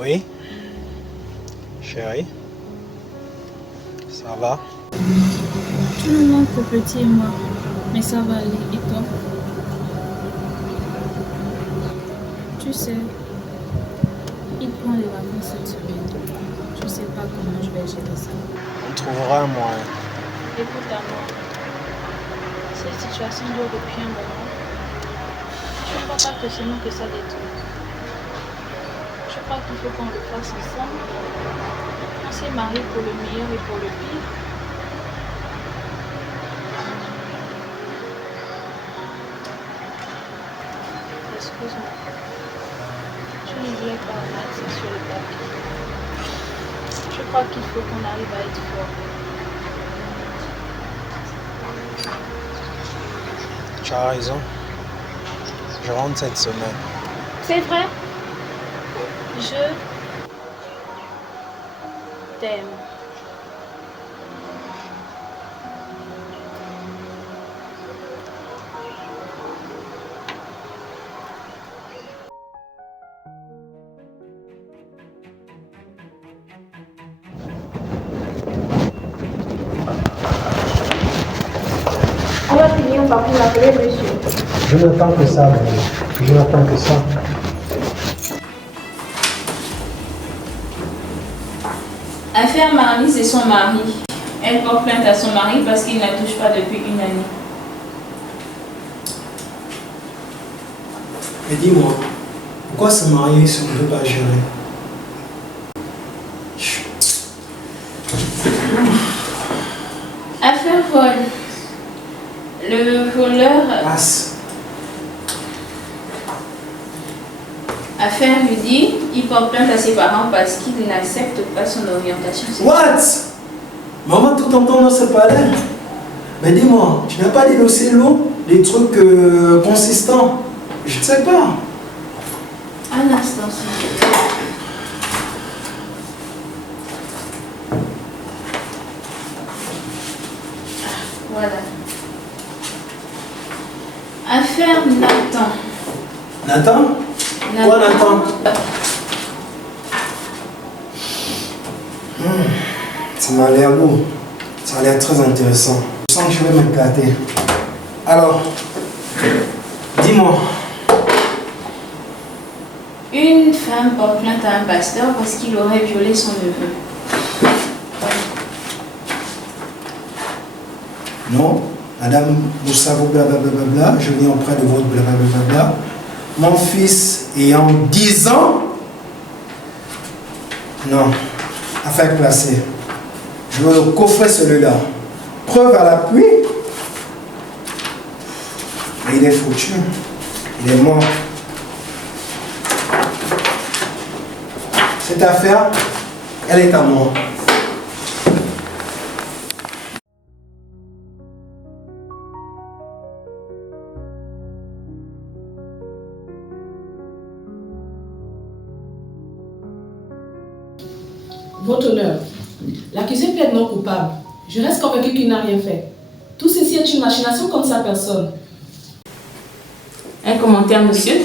Oui. Chérie. Ça va? Tu me manques au petit et moi. Mais ça va aller. Et toi? Tu sais, il prend les vacances cette semaine. Je sais pas comment je vais gérer ça. On trouvera un moyen. Écoute à moi. Cette situation dure depuis un moment. Je ne crois pas que c'est nous que ça détruit. Je crois qu'il faut qu'on le fasse ensemble. On s'est mariés pour le meilleur et pour le pire. Excuse-moi. Je ne voulais pas mettre ça sur le papier. Je crois qu'il faut qu'on arrive à être fort. Tu as raison. Je rentre cette semaine. C'est vrai? Je t'aime. On va finir par vous l'appeler, monsieur. Je n'attends que ça, Marie. Je n'attends que ça. Affaire Marlise et son mari. Elle porte plainte à son mari parce qu'il ne la touche pas depuis une année. Mais dis-moi, pourquoi se marier si on ne peut pas gérer? Affaire vol. Le voleur. Passe. Affaire Rudy, il porte plainte à ses parents parce qu'il n'accepte pas son orientation sexuelle. What? Maman tout entend dans ce palais. Mais dis-moi, tu n'as pas des dossiers lourds, des trucs consistants? Je ne sais pas. Un instant, s'il vous plaît. Voilà. Affaire Nathan. Nathan? Quoi Nathan? Ça m'a l'air beau. Ça a l'air très intéressant. Je sens que je vais m'éclater. Alors, dis-moi. Une femme porte plainte à un pasteur parce qu'il aurait violé son neveu. Non, Madame Moussavo, blablabla, je viens auprès de votre blablabla. Mon fils ayant 10 ans? Non, affaire classée. Je veux le coffrer celui-là. Preuve à l'appui. Mais il est foutu. Il est mort. Cette affaire, elle est à moi. Votre honneur, l'accusé plaide non coupable. Je reste convaincu qu'il n'a rien fait. Tout ceci est une machination contre sa personne. Un commentaire, monsieur?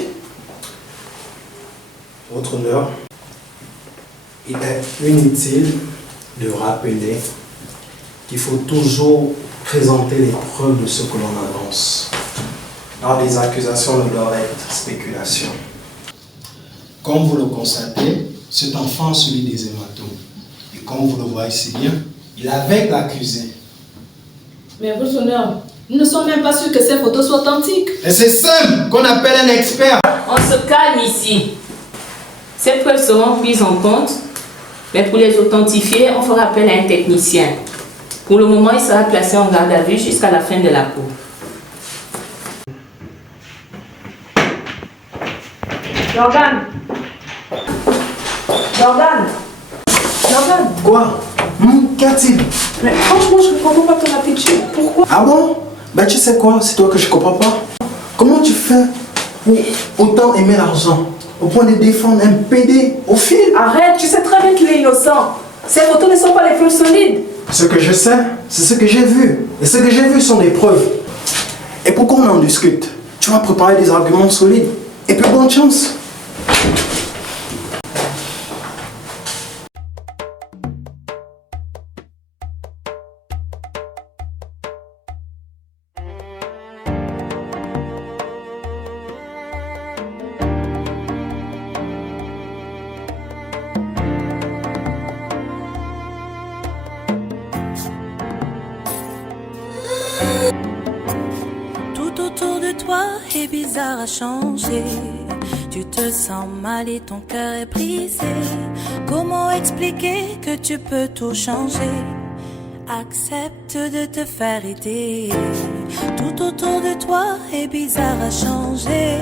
Votre honneur, il est inutile de rappeler qu'il faut toujours présenter les preuves de ce que l'on avance. Alors, les accusations ne doivent être spéculations. Comme vous le constatez, cet enfant a subi des hématomes. Et comme vous le voyez si bien, il est avec l'accusé. Mais votre honneur, nous ne sommes même pas sûrs que ces photos soient authentiques. Et c'est simple qu'on appelle un expert. On se calme ici. Ces preuves seront prises en compte, mais pour les authentifier, on fera appel à un technicien. Pour le moment, il sera placé en garde à vue jusqu'à la fin de la cour. Jordan. Jordan. Jordan. Quoi? Qu'y a-t-il? Mais franchement, je ne comprends pas ton attitude. Pourquoi? Ah bon? Ben tu sais quoi? C'est toi que je comprends pas. Comment tu fais pour autant aimer l'argent au point de défendre un PD au fil? Arrête, tu sais très bien qu'il est innocent. Ces photos ne sont pas les plus solides. Ce que je sais, c'est ce que j'ai vu. Et ce que j'ai vu sont des preuves. Et pourquoi on en discute? Tu vas préparer des arguments solides. Et puis bonne chance. autour de toi est bizarre à changer. Tu te sens mal et ton cœur est brisé. Comment expliquer que tu peux tout changer? Accepte de te faire aider. Tout autour de toi est bizarre à changer.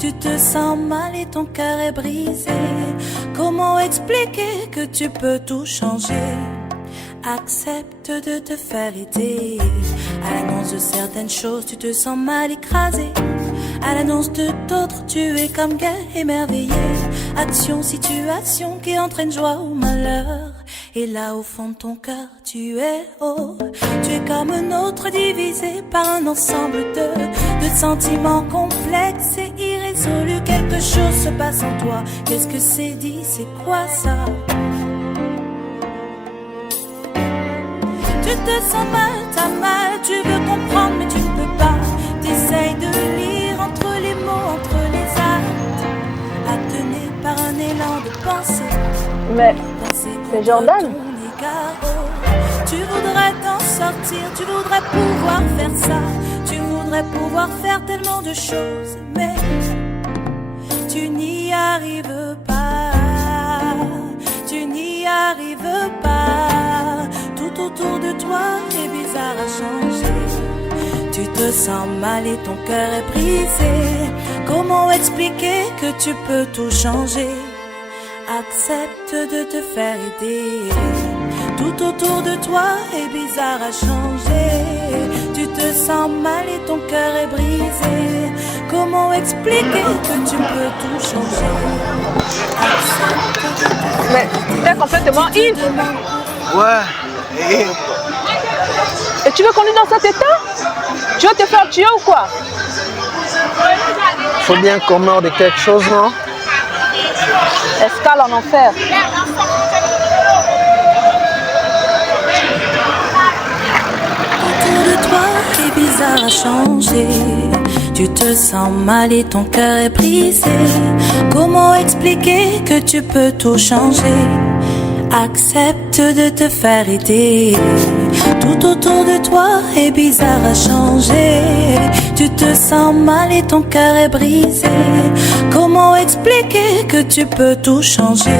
Tu te sens mal et ton cœur est brisé. Comment expliquer que tu peux tout changer? Accepte de te faire aider. À l'annonce de certaines choses, tu te sens mal écrasé. À l'annonce de d'autres, tu es comme guère émerveillé. Action, situation qui entraîne joie ou malheur. Et là au fond de ton cœur, tu es haut. Tu es comme un autre divisé par un ensemble de sentiments complexes et irrésolus. Quelque chose se passe en toi. Qu'est-ce que c'est dit? C'est quoi ça? Tu te sens mal, t'as mal, tu veux comprendre mais tu ne peux pas. T'essayes de lire entre les mots, entre les actes, attené par un élan de pensée. Mais c'est Jordan. Tu voudrais t'en sortir, tu voudrais pouvoir faire ça. Tu voudrais pouvoir faire tellement de choses, mais tu n'y arrives pas. Tu n'y arrives pas. Tout autour de toi est bizarre à changer. Tu te sens mal et ton cœur est brisé. Comment expliquer que tu peux tout changer? Accepte de te faire aider. Tout autour de toi est bizarre à changer. Tu te sens mal et ton cœur est brisé. Comment expliquer que tu peux tout changer? Accepte de te faire Mais t'es complètement ivre. Ouais. Et tu veux qu'on est dans cet état? Tu veux te faire tuer ou quoi? Faut bien qu'on meure de quelque chose, non? Escale en enfer. Autour de toi est bizarre à changer. Tu te sens mal et ton cœur est brisé. Comment expliquer que tu peux tout changer? Accepte de te faire aider. Tout autour de toi est bizarre à changer. Tu te sens mal et ton cœur est brisé. Comment expliquer que tu peux tout changer?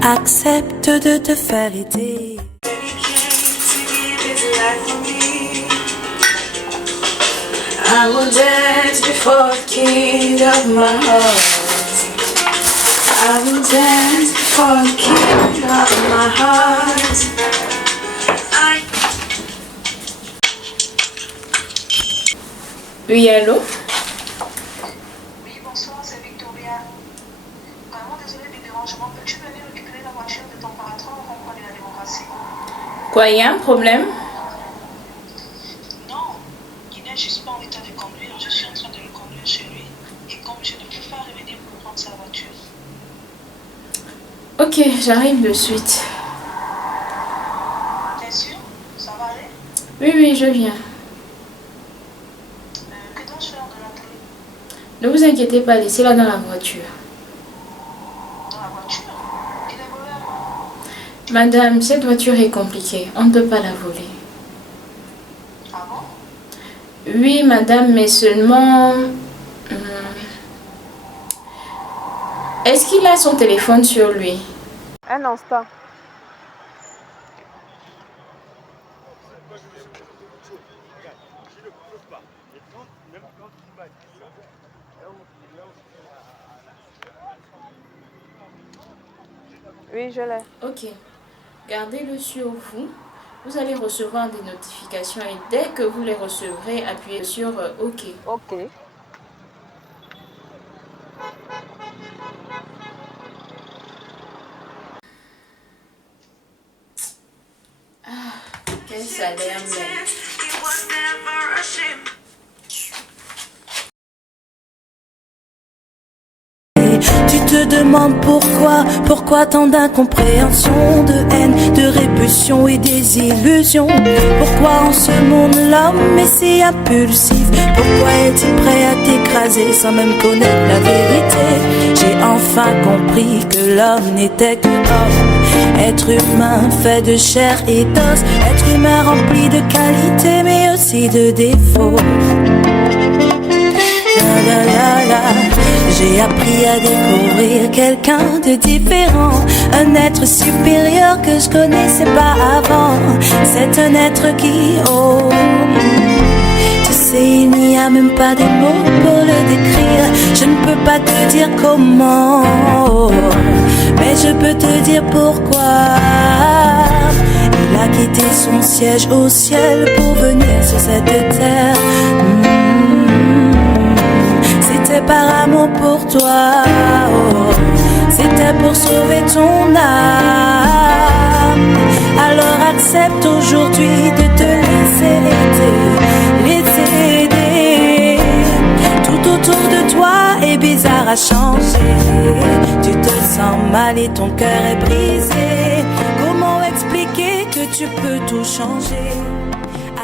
Accepte de te faire aider. I will dance before the king of my heart. I will dance before the king of my heart. Oui, allô? Oui, bonsoir, c'est Victoria. Vraiment désolée du dérangement. Peux-tu venir récupérer la voiture de ton patron au concours de la démocratie? Quoi, y a un problème? Non, il n'est juste pas en état de conduire. Je suis en train de le conduire chez lui. Et comme je ne peux pas revenir pour prendre sa voiture. Ok, j'arrive de suite. T'es sûr? Ça va aller? Oui, je viens. Que dois-je faire de l'entrée? Ne vous inquiétez pas, laissez-la dans la voiture. Dans la voiture? Et les voleurs? Madame, cette voiture est compliquée. On ne peut pas la voler. Ah bon? Oui, madame, mais seulement... Est-ce qu'il a son téléphone sur lui? Un instant. Oui, je l'ai. Ok. Gardez-le sur vous. Vous allez recevoir des notifications et dès que vous les recevrez, appuyez sur OK. Ok. Quel salaire, mais... Tu te demandes pourquoi tant d'incompréhension, de haine, de répulsion et des illusions. Pourquoi en ce monde l'homme est si impulsif? Pourquoi est-il prêt à t'écraser sans même connaître la vérité? J'ai enfin compris que l'homme n'était que homme, être humain fait de chair et d'os, être humain rempli de qualités mais aussi de défauts. J'ai appris à découvrir quelqu'un de différent, un être supérieur que je connaissais pas avant. C'est un être qui, oh, tu sais, il n'y a même pas de mots pour le décrire. Je ne peux pas te dire comment, mais je peux te dire pourquoi. Il a quitté son siège au ciel pour venir sur cette terre. C'était par amour pour toi, oh. C'était pour sauver ton âme. Alors accepte aujourd'hui de te laisser aider. Tout autour de toi est bizarre à changer. Tu te sens mal et ton cœur est brisé. Comment expliquer que tu peux tout changer?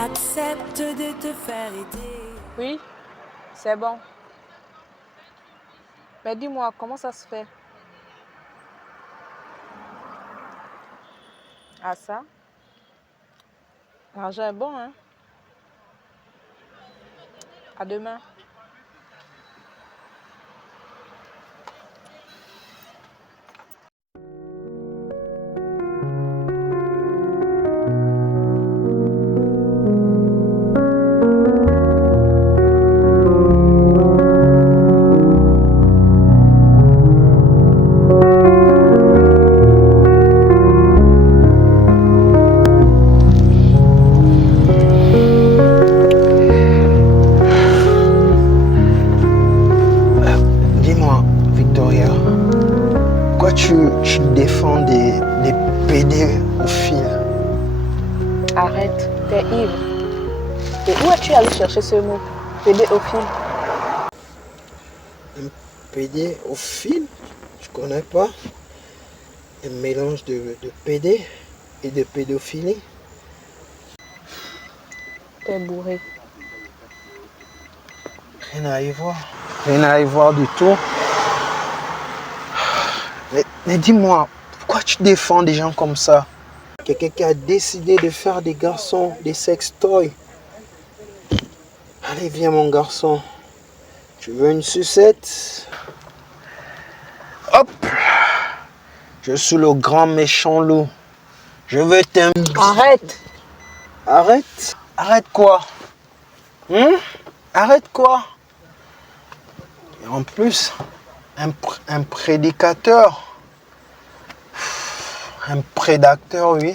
Accepte de te faire aider. Oui, c'est bon. Mais dis-moi, comment ça se fait? Ah ça? L'argent est bon, hein? À demain. Dis-moi, Victoria, pourquoi tu défends des pédophiles? Arrête, t'es ivre. Et où es-tu allé chercher ce mot? Pédéophile. Un pédéophile? Je connais pas. Un mélange de pédé et de pédophilie. T'es bourré. Rien à y voir. Rien à y voir du tout. Mais dis-moi, pourquoi tu défends des gens comme ça? Quelqu'un qui a décidé de faire des garçons des sextoys. Allez, viens mon garçon. Tu veux une sucette? Hop! Je suis le grand méchant loup. Je veux Arrête! Arrête? Arrête quoi? Arrête quoi? Et en plus, un prédicateur. Un prédateur, oui.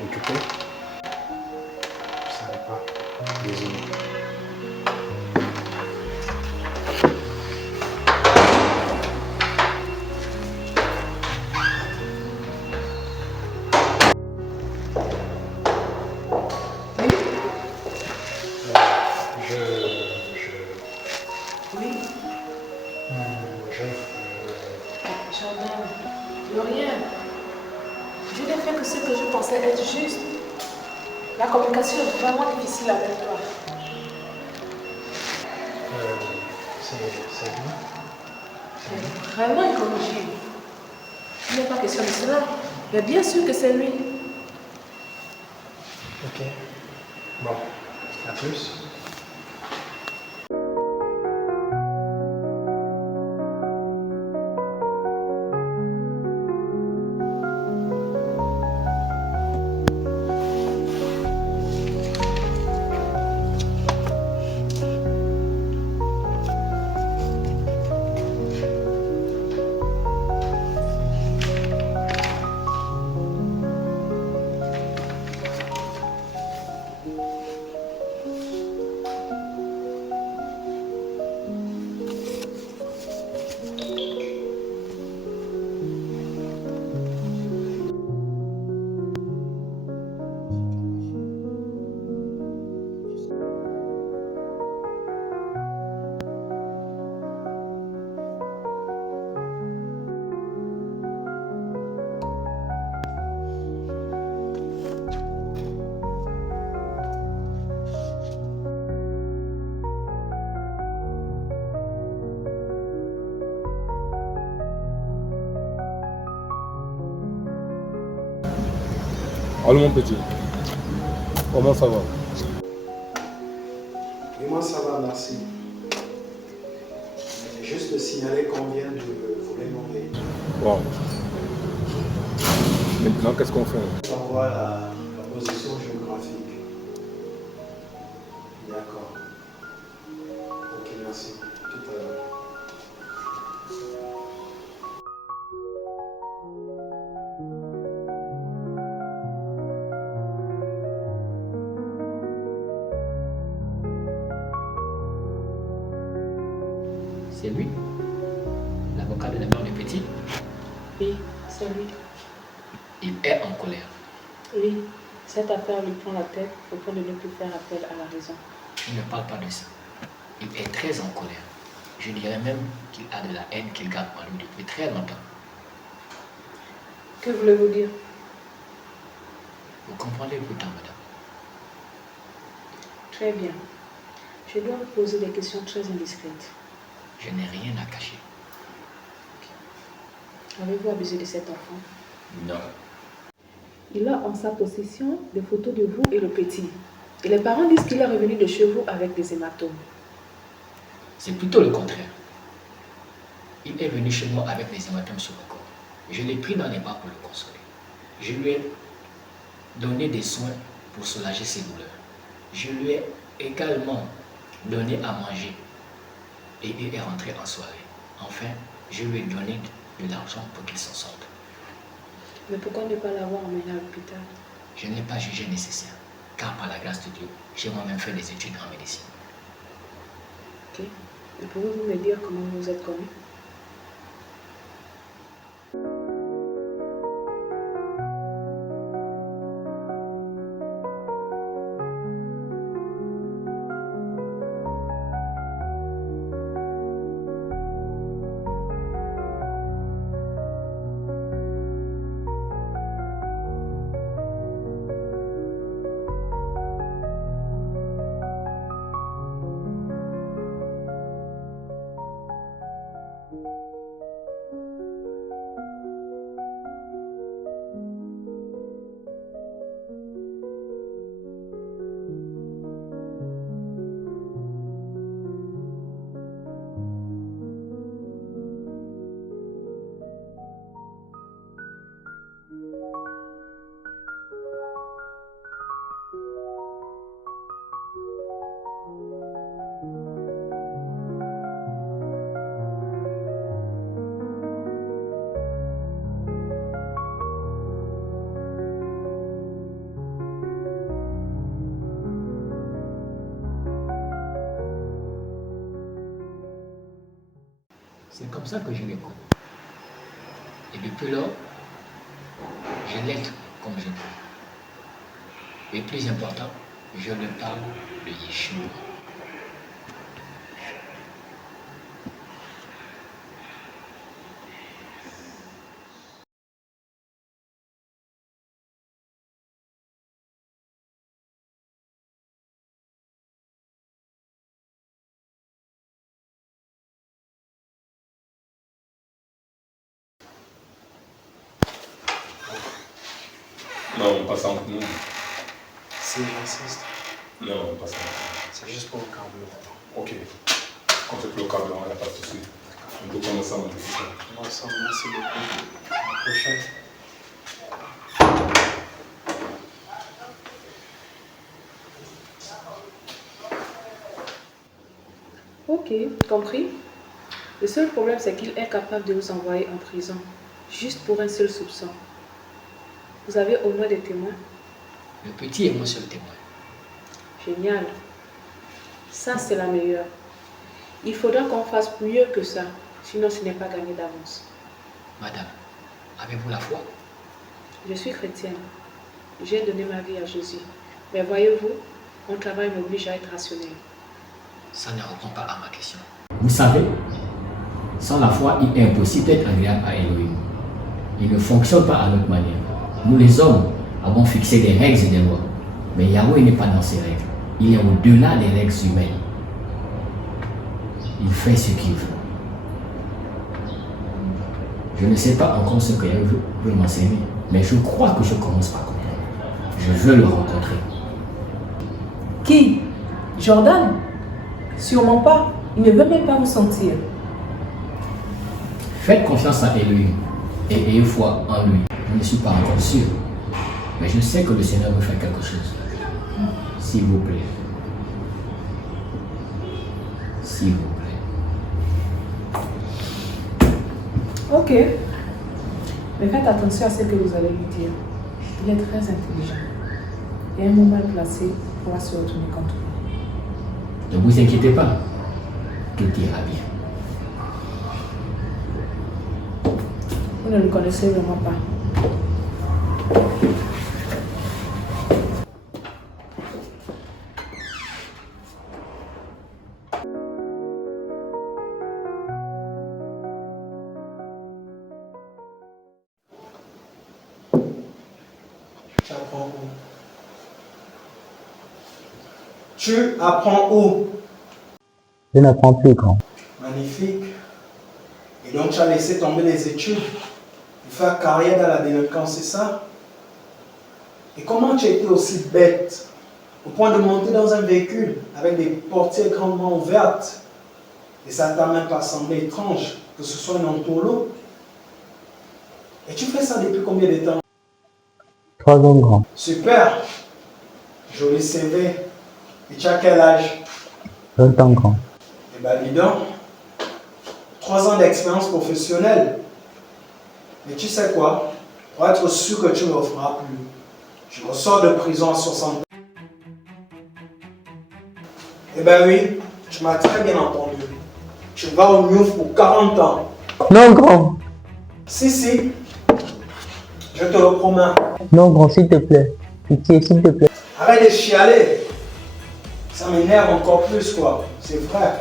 Occupé? Je savais pas. Désolé. Oui. Jordan, de rien. Je n'ai fait que ce que je pensais être juste. La communication est vraiment difficile avec toi. C'est lui? C'est vraiment incorrigible. Il n'est pas question de cela. Mais bien sûr que c'est lui. Ok. Bon, à plus. Allô mon petit. Comment ça va? Et moi ça va, merci. Mais juste de signaler qu'on vient de voler mon véhicule. Wow. Maintenant, qu'est-ce qu'on fait? Je t'envoie la position géographique. D'accord. Ok, merci. Tout à l'heure. C'est lui, l'avocat de la mère du petit. Oui, c'est lui. Il est en colère. Oui, cette affaire lui prend la tête au point de ne plus faire appel à la raison. Je ne parle pas de ça. Il est très en colère. Je dirais même qu'il a de la haine qu'il garde en lui depuis très longtemps. Que voulez-vous dire? Vous comprenez pourtant, madame. Très bien. Je dois vous poser des questions très indiscrètes. Je n'ai rien à cacher. Avez-vous abusé de cet enfant? Non. Il a en sa possession des photos de vous et le petit. Et les parents disent qu'il est revenu de chez vous avec des hématomes. C'est plutôt le contraire. Il est venu chez moi avec des hématomes sur le corps. Je l'ai pris dans les bras pour le consoler. Je lui ai donné des soins pour soulager ses douleurs. Je lui ai également donné à manger. Et il est rentré en soirée. Enfin, je lui ai donné de l'argent pour qu'il s'en sorte. Mais pourquoi ne pas l'avoir emmené à l'hôpital? Je n'ai pas jugé nécessaire, car par la grâce de Dieu, j'ai moi-même fait des études en médecine. Ok. Et pouvez-vous me dire comment vous vous êtes connu? C'est comme ça que je l'ai connu. Et depuis lors, je l'aide comme je peux. Et plus important, je lui parle de Yeshua. Non, pas ça entre nous. Si j'insiste, Non, pas ça. c'est juste pour le carburant. Ok. Quand c'est pour le carburant, il n'y a pas de souci. On peut commencer à monter ça. Moi, ça, merci beaucoup. À la prochaine. Ok, compris. Le seul problème, c'est qu'il est capable de vous envoyer en prison, juste pour un seul soupçon. Vous avez au moins des témoins? Le petit est mon seul témoin. Génial. Ça, c'est la meilleure. Il faudra qu'on fasse mieux que ça, sinon ce n'est pas gagné d'avance. Madame, avez-vous la foi? Je suis chrétienne. J'ai donné ma vie à Jésus. Mais voyez-vous, mon travail m'oblige à être rationnel. Ça ne répond pas à ma question. Vous savez, sans la foi, il est impossible d'être agréable à Elohim. Il ne fonctionne pas à notre manière. Nous les hommes avons fixé des règles et des lois. Mais Yahweh n'est pas dans ces règles. Il est au-delà des règles humaines. Il fait ce qu'il veut. Je ne sais pas encore ce que Yahweh veut m'enseigner, mais je crois que je commence par comprendre. Je veux le rencontrer. Qui? Jordan? Sûrement pas. Il ne veut même pas vous sentir. Faites confiance à Elohim et ayez foi en lui. Je ne suis pas encore sûr, mais je sais que le Seigneur veut faire quelque chose. S'il vous plaît. S'il vous plaît. Ok. Mais faites attention à ce que vous allez lui dire. Il est très intelligent. Et un mot mal placé pourra se retourner contre vous. Ne vous inquiétez pas. Tout ira bien. Vous ne le connaissez vraiment pas. Tu apprends où? Tu apprends où? Je n'apprends plus, grand. Magnifique. Et donc tu as laissé tomber les études pour faire carrière dans la délinquance, c'est ça? Et comment tu as été aussi bête au point de monter dans un véhicule avec des portières grandement ouvertes et ça ne t'a même pas semblé étrange que ce soit une entourloupe? Et tu fais ça depuis combien de temps? 3 ans, grand. Super. Joli CV. Et tu as quel âge? 20 ans, grand. Eh bien, dis donc. 3 ans d'expérience professionnelle. Mais tu sais quoi? Pour être sûr que tu ne le feras plus, je ressors de prison à 60 ans. Eh bien oui, tu m'as très bien entendu. Tu vas au Miouf pour 40 ans. Non, grand. Si, je te le promets. Non, grand, s'il te plaît. Pitié, s'il te plaît. Arrête de chialer. Ça m'énerve encore plus, quoi. C'est vrai.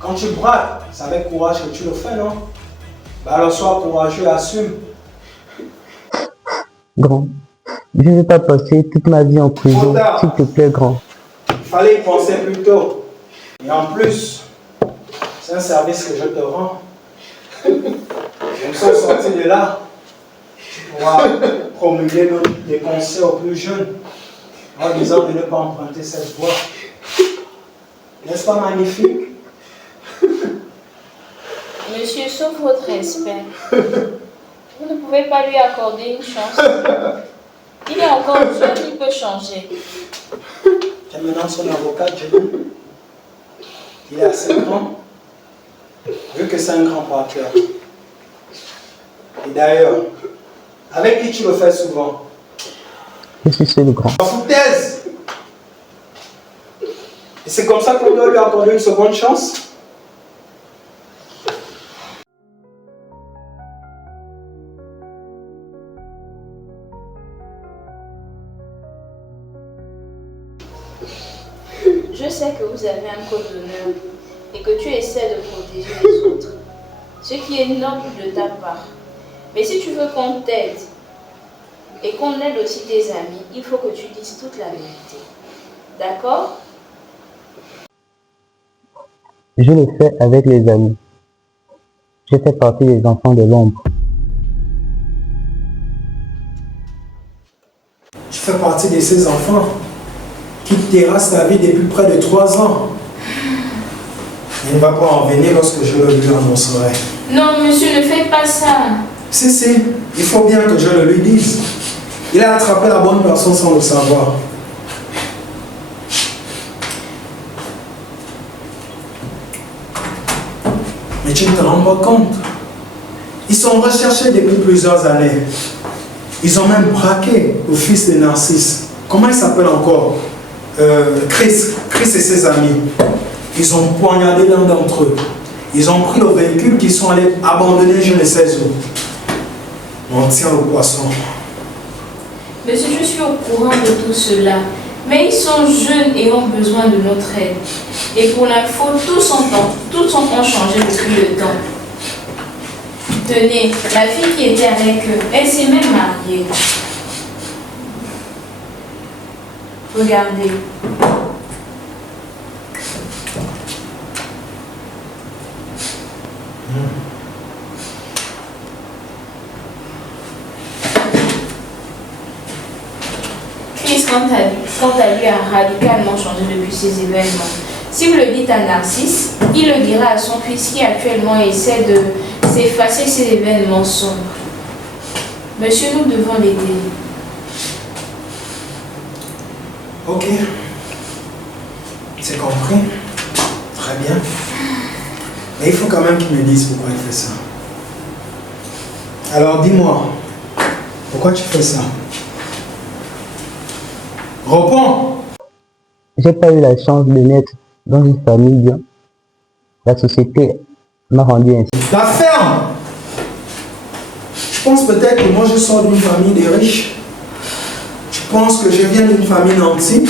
Quand tu braques, c'est avec courage que tu le fais, non? Bah alors sois courageux, assume. Grand, je ne veux pas passer toute ma vie en prison. S'il te plaît, grand. Il fallait y penser plus tôt. Et en plus, c'est un service que je te rends. Comme ça, au sortir de là, tu pourras promulguer des conseils aux plus jeunes en disant de ne pas emprunter cette voie. N'est-ce pas magnifique? Monsieur, sauf votre respect, vous ne pouvez pas lui accorder une chance. Il est encore jeune, il peut changer. Tu es maintenant son avocat, Jenny. Il est assez grand, vu que c'est un grand partenaire. Et d'ailleurs, avec qui tu le fais souvent? Je suis seul, grand. En foutaise! Et c'est comme ça qu'on doit lui accorder une seconde chance? Je sais que vous avez un code d'honneur et que tu essaies de protéger les autres, ce qui est noble de ta part. Mais si tu veux qu'on t'aide et qu'on aide aussi tes amis, il faut que tu dises toute la vérité. D'accord? Je le fais avec les amis. Je fais partie des enfants de l'ombre. Tu fais partie de ces enfants qui terrassent la vie depuis près de 3 ans. Il ne va pas en venir lorsque je le lui annoncerai. Non, monsieur, ne faites pas ça. Si, il faut bien que je le lui dise. Il a attrapé la bonne personne sans le savoir. Mais tu ne te rends pas compte. Ils sont recherchés depuis plusieurs années. Ils ont même braqué le fils de Narcisse. Comment il s'appelle encore? Chris et ses amis. Ils ont poignardé l'un d'entre eux. Ils ont pris le véhicule qu'ils sont allés abandonner je ne sais où. On tient le poisson. Monsieur, je suis au courant de tout cela. Mais ils sont jeunes et ont besoin de notre aide. Et pour l'info, tous ont changé depuis le temps. Tenez, la fille qui était avec eux, elle s'est même mariée. Regardez. quant à lui, a radicalement changé depuis ces événements. Si vous le dites à Narcisse, il le dira à son fils qui actuellement essaie de s'effacer ces événements sombres. Monsieur, nous devons l'aider. Ok. C'est compris. Très bien. Mais il faut quand même qu'il me dise pourquoi il fait ça. Alors dis-moi, pourquoi tu fais ça? Réponds. J'ai pas eu la chance de naître dans une famille bien. La société m'a rendu ainsi. La ferme! Je pense peut-être que moi je sors d'une famille de riches. Je pense que je viens d'une famille nantie.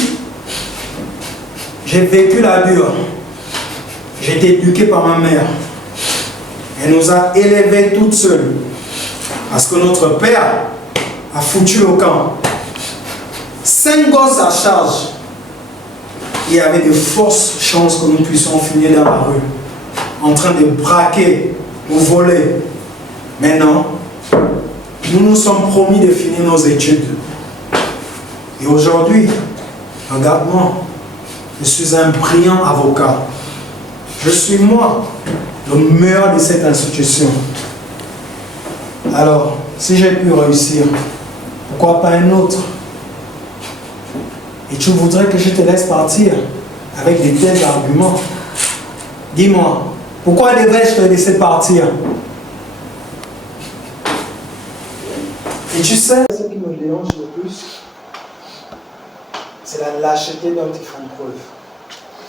J'ai vécu la dure. J'ai été éduqué par ma mère. Elle nous a élevés toutes seules. Parce que notre père a foutu le camp. 5 gosses à charge. Il y avait de fortes chances que nous puissions finir dans la rue, en train de braquer ou voler. Mais non, nous nous sommes promis de finir nos études. Et aujourd'hui, regarde-moi, je suis un brillant avocat. Je suis moi, le meilleur de cette institution. Alors, si j'ai pu réussir, pourquoi pas un autre? Et tu voudrais que je te laisse partir avec de tels arguments? Dis-moi, pourquoi devrais-je te laisser partir? Et tu sais, ce qui me dérange le plus, c'est la lâcheté dont ils font preuve.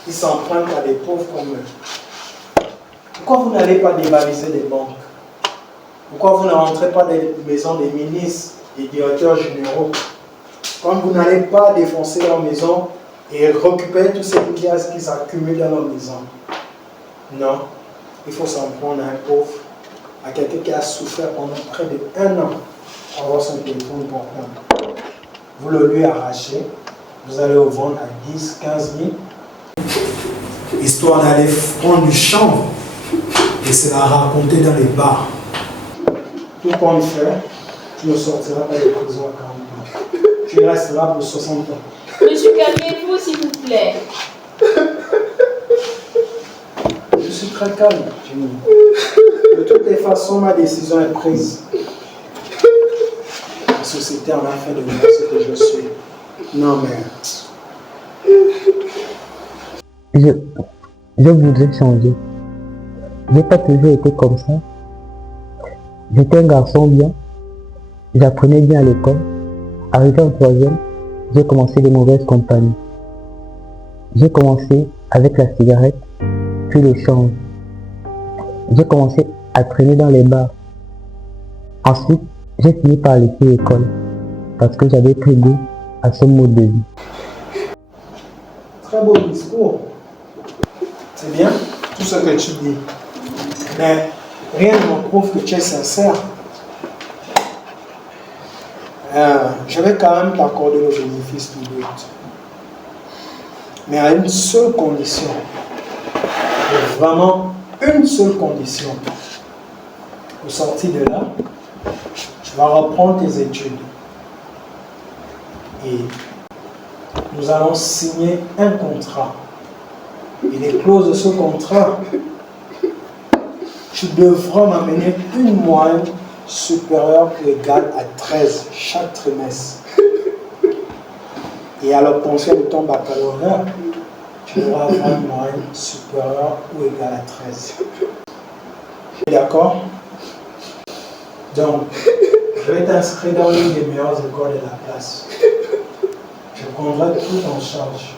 Ils s'en prennent à des pauvres comme eux. Pourquoi vous n'allez pas dévaliser les banques? Pourquoi vous ne rentrez pas dans les maisons des ministres et directeurs généraux? Quand vous n'allez pas défoncer leur maison et récupérer tous ces milliards qui s'accumulent dans leur maison. Non, il faut s'en prendre à un pauvre, à quelqu'un qui a souffert pendant près d'1 an pour avoir son téléphone portable. Vous le lui arrachez, vous allez le vendre à 10, 15 000, histoire d'aller prendre du chanvre et se la raconter dans les bars. Tout compte fait, tu ne sortiras pas de prison à 40 ans. Tu resteras pour 60 ans. Monsieur, calmez-vous, s'il vous plaît. Je suis très calme, Jimmy. De toutes les façons, ma décision est prise. La société en a fait de moi ce que je suis. Non, mais... Je voudrais changer. J'ai pas toujours été comme ça. J'étais un garçon bien. J'apprenais bien à l'école. Arrivé en 3e, j'ai commencé les mauvaises compagnies. J'ai commencé avec la cigarette, puis le chanvre. J'ai commencé à traîner dans les bars. Ensuite, j'ai fini par laisser l'école parce que j'avais pris goût à ce mode de vie. Très beau discours. C'est bien tout ce que tu dis. Mais rien ne me prouve que tu es sincère. Je vais quand même t'accorder le bénéfice du doute. Mais à une seule condition. Et vraiment une seule condition. Au sortir de là, tu vas reprendre tes études. Et nous allons signer un contrat. Et les clauses de ce contrat, tu devras m'amener une moyenne supérieure ou égale à 13 chaque trimestre. Et à l'obtention de ton baccalauréat, tu devras avoir une moyenne supérieure ou égale à 13. D'accord? Donc, je vais t'inscrire dans l'une des meilleures écoles de la place. Je prendrai tout en charge.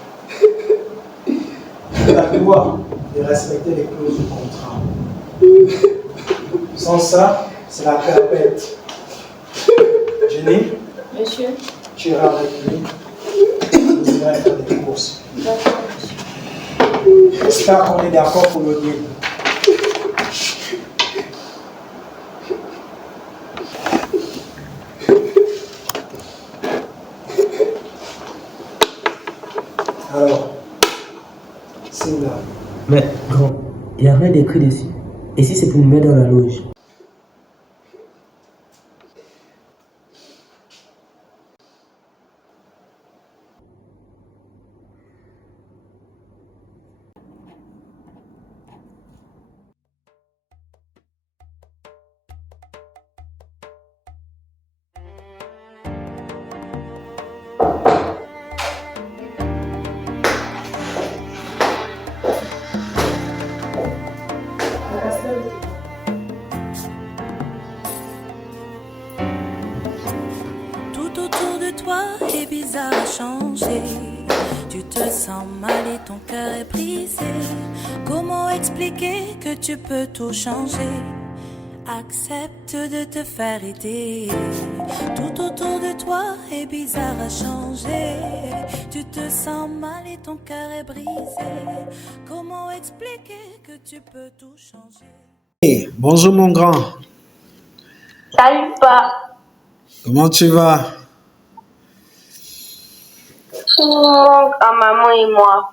C'est à toi de respecter les clauses du contrat. Sans ça, c'est la perpète. Jenny, Monsieur. tu iras avec lui. Vous irez faire des courses. D'accord, monsieur. J'espère qu'on est d'accord pour le deal. Alors, c'est là. Mais, grand, il y a rien d'écrit dessus. Et si c'est pour nous mettre dans la loge? bizarre à changer. Tu te sens mal et ton cœur est brisé. Comment expliquer que tu peux tout changer? Accepte de te faire aider. Tout autour de toi est bizarre à changer. Tu te sens mal et ton cœur est brisé. Comment expliquer que tu peux tout changer? Hey, bonjour mon grand. Salut, pas. Comment tu vas? Tout manque à maman et moi.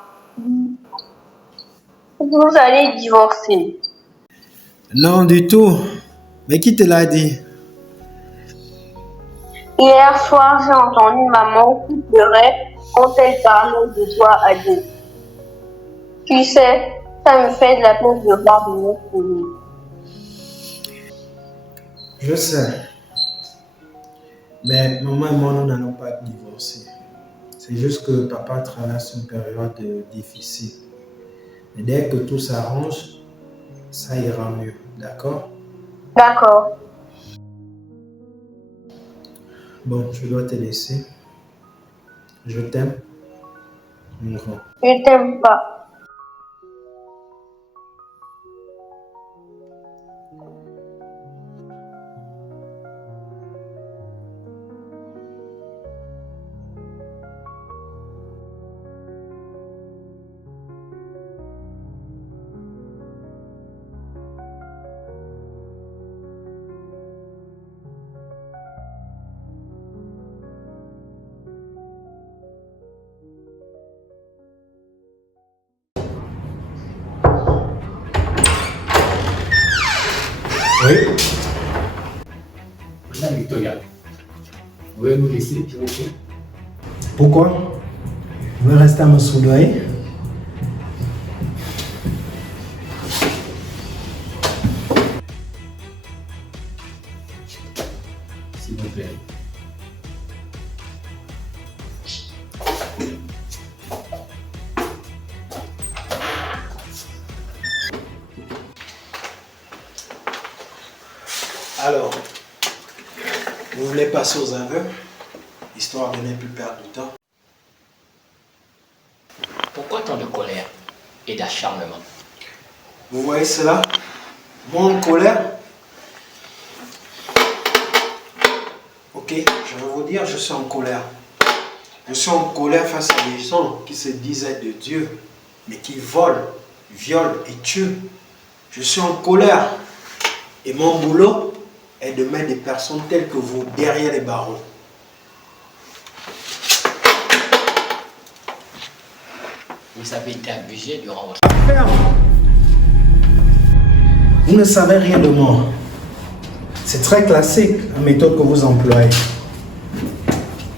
Vous allez divorcer. Non, du tout. Mais qui te l'a dit? Hier soir, j'ai entendu maman qui pleurait quand elle parlait de toi à Dieu. Tu sais, ça me fait de la peine de voir de notre famille. Je sais. Mais maman et moi, nous n'allons pas divorcer. C'est juste que papa traverse une période difficile. Et dès que tout s'arrange, ça ira mieux. D'accord? D'accord. Bon, je dois te laisser. Je t'aime, mon grand. Je t'aime pas. Oui? Madame Victoria, vous pouvez nous laisser, s'il vous plaît? Pourquoi? Vous voulez rester à me soudoyer? S'il vous plaît. Alors, vous voulez passer aux aveux, histoire de ne plus perdre du temps? Pourquoi tant de colère et d'acharnement? Vous voyez cela? Moi en colère? Ok, je vais vous dire, je suis en colère. Je suis en colère face à des gens qui se disent être de Dieu, mais qui volent, violent et tuent. Je suis en colère. Et mon boulot est de mettre des personnes telles que vous derrière les barreaux. Vous avez été abusé durant votre... Vous ne savez rien de moi. C'est très classique, la méthode que vous employez.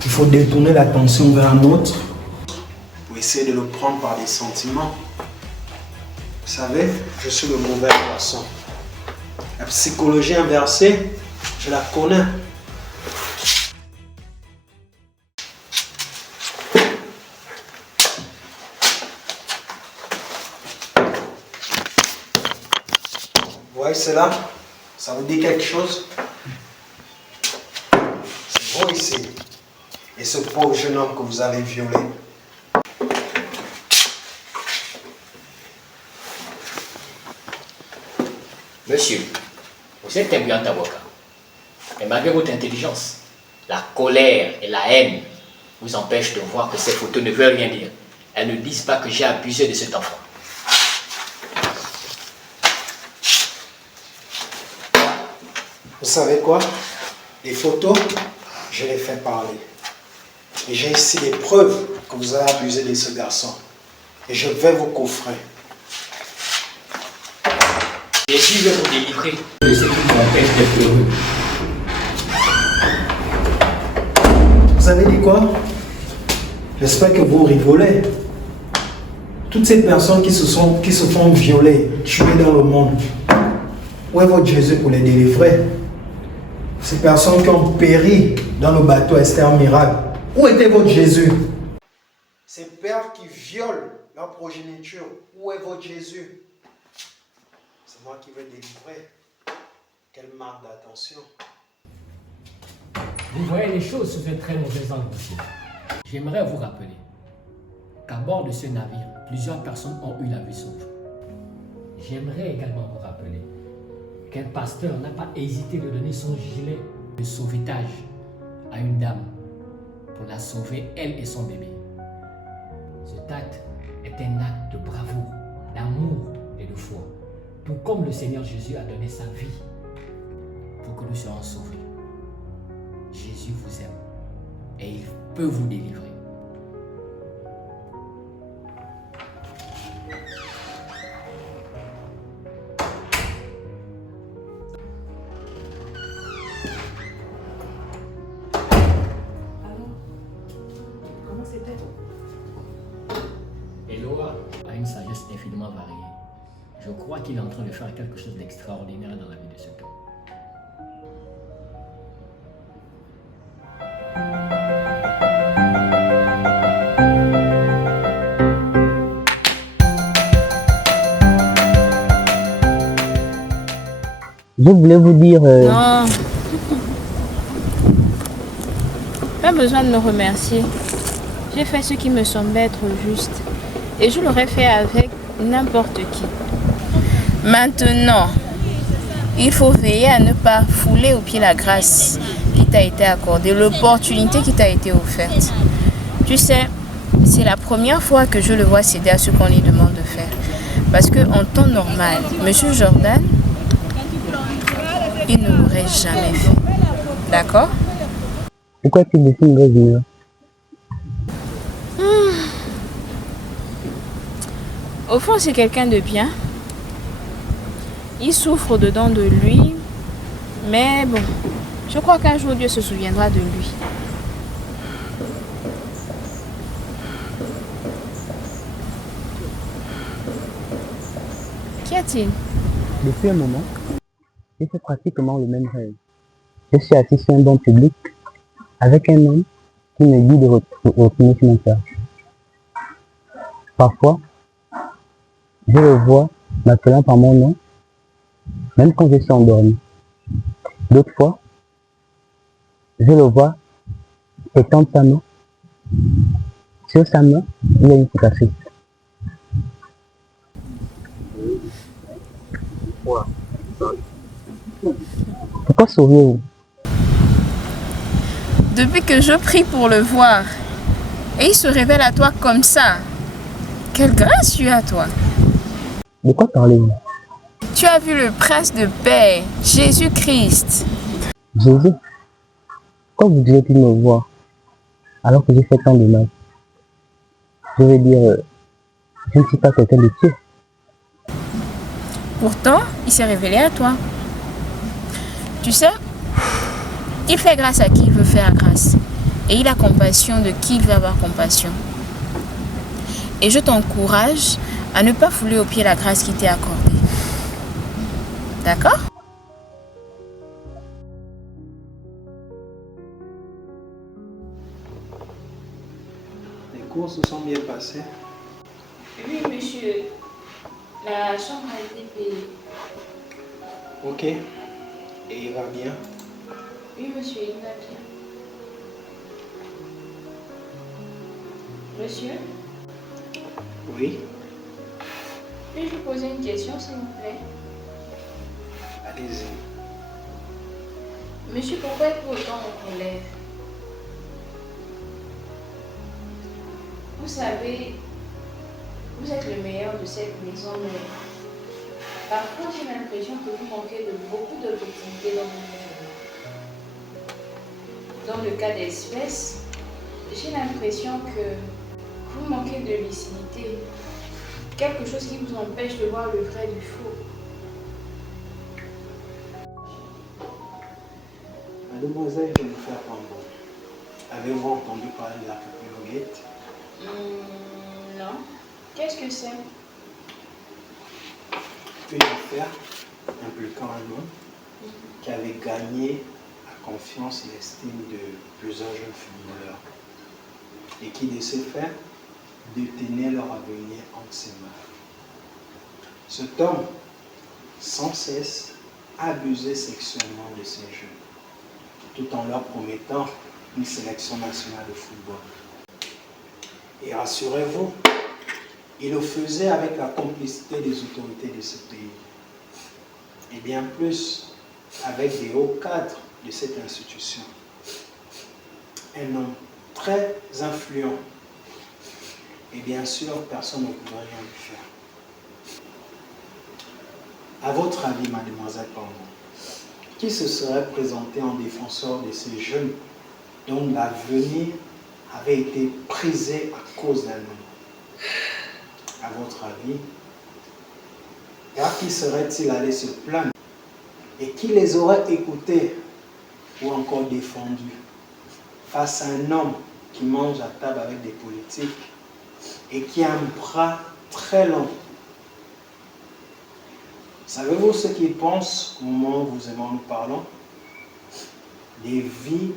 Il faut détourner l'attention vers un autre. Pour essayer de le prendre par des sentiments. Vous savez, je suis le mauvais poisson. La psychologie inversée, je la connais. Vous voyez cela? Ça vous dit quelque chose? C'est vous ici. Et ce pauvre jeune homme que vous avez violé. Monsieur, vous êtes un brillant avocat. Mais malgré votre intelligence, la colère et la haine vous empêchent de voir que ces photos ne veulent rien dire. Elles ne disent pas que j'ai abusé de cet enfant. Vous savez quoi? Les photos, je les fais parler. Et j'ai ici des preuves que vous avez abusé de ce garçon. Et je vais vous coffrer. Jésus veut vous délivrer de ce qui vous empêche d'être heureux. Vous avez dit quoi? J'espère que vous rigolez. Toutes ces personnes qui se font violer, tuer dans le monde, où est votre Jésus pour les délivrer? Ces personnes qui ont péri dans le bateau Esther Miracle, où était votre Jésus? Ces pères qui violent leur progéniture, où est votre Jésus? C'est moi qui vais délivrer. Quelle marque d'attention. Vous voyez les choses sous un très mauvais angle, monsieur. J'aimerais vous rappeler qu'à bord de ce navire, plusieurs personnes ont eu la vie sauve. J'aimerais également vous rappeler qu'un pasteur n'a pas hésité de donner son gilet de sauvetage à une dame pour la sauver, elle et son bébé. Cet acte est un acte de bravoure, d'amour et de foi. Tout comme le Seigneur Jésus a donné sa vie pour que nous soyons sauvés. Jésus vous aime et il peut vous délivrer. Comment c'était? Eloa a une sagesse infiniment variée. Je crois qu'il est en train de faire quelque chose d'extraordinaire dans la vie de cet homme. Je voulais vous dire... Non. Pas besoin de me remercier. J'ai fait ce qui me semblait être juste. Et je l'aurais fait avec n'importe qui. Maintenant, il faut veiller à ne pas fouler aux pieds la grâce qui t'a été accordée, l'opportunité qui t'a été offerte. Tu sais, c'est la première fois que je le vois céder à ce qu'on lui demande de faire. Parce qu'en temps normal, M. Jordan, il ne l'aurait jamais fait. D'accord? Pourquoi tu me filmes de venir? Au fond, c'est quelqu'un de bien. Il souffre au-dedans de lui. Mais bon, je crois qu'un jour Dieu se souviendra de lui. Qu'y a-t-il? Depuis un moment, j'ai fait pratiquement le même rêve. Je suis assis sur un banc public avec un homme qui me dit de retourner sur mon cœur. Parfois, je le vois m'appelant par mon nom, même quand je suis endormi. D'autres fois, je le vois étendre sa main. Sur sa main, il y a une cicatrice. Pourquoi souriez-vous? Depuis que je prie pour le voir, et il se révèle à toi comme ça. Quelle grâce tu as, toi. De quoi parlez-vous? Tu as vu le prince de paix, Jésus-Christ. Jésus? Pourquoi voudriez-il me voir alors que j'ai fait tant de mal? Je veux dire, je ne suis pas quelqu'un de Dieu. Pourtant, il s'est révélé à toi. Tu sais, il fait grâce à qui il veut faire grâce. Et il a compassion de qui il veut avoir compassion. Et je t'encourage à ne pas fouler aux pieds la grâce qui t'est accordée. D'accord? Les cours se sont bien passés. Oui, monsieur. La chambre a été payée. Ok. Et il va bien? Oui, monsieur, il va bien. Monsieur? Oui. Puis-je vous poser une question, s'il vous plaît? Allez-y. Monsieur, pourquoi êtes-vous autant en colère? Vous savez, vous êtes le meilleur de cette maison, mais parfois j'ai l'impression que vous manquez de beaucoup d'opportunités dans votre vie. Dans le cas d'espèce, j'ai l'impression que vous manquez de lucidité. Quelque chose qui vous empêche de voir le vrai du faux. Mademoiselle Jennifer Rambo, avez-vous entendu parler de la papilloguette? Non. Qu'est-ce que c'est? Une affaire impliquant un homme qui avait gagné la confiance et l'estime de plusieurs jeunes footballeurs et qui, de ce fait, détenait leur avenir entre ses mains. Cet homme, sans cesse, abusait sexuellement de ces jeunes, tout en leur promettant une sélection nationale de football. Et rassurez-vous, il le faisait avec la complicité des autorités de ce pays. Et bien plus, avec des hauts cadres de cette institution. Un homme très influent. Et bien sûr, personne ne pouvait rien lui faire. À votre avis, mademoiselle Pambo, qui se serait présenté en défenseur de ces jeunes dont l'avenir avait été brisé à cause d'un homme? À votre avis, car qui serait-il allé se plaindre et qui les aurait écoutés ou encore défendus face à un homme qui mange à table avec des politiques et qui a un bras très long? Savez-vous ce qu'ils pensent au moment où vous et moi nous parlons? Des vies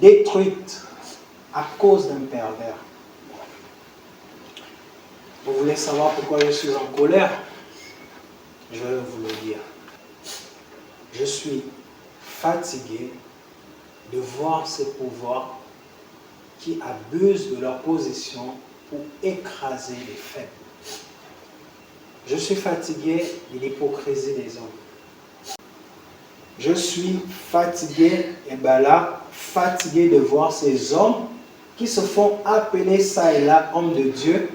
détruites à cause d'un pervers. Vous voulez savoir pourquoi je suis en colère? Je vais vous le dire. Je suis fatigué de voir ces pouvoirs qui abusent de leur position pour écraser les faibles. Je suis fatigué de l'hypocrisie des hommes. Je suis fatigué, et bien là, fatigué de voir ces hommes qui se font appeler ça et là hommes de Dieu,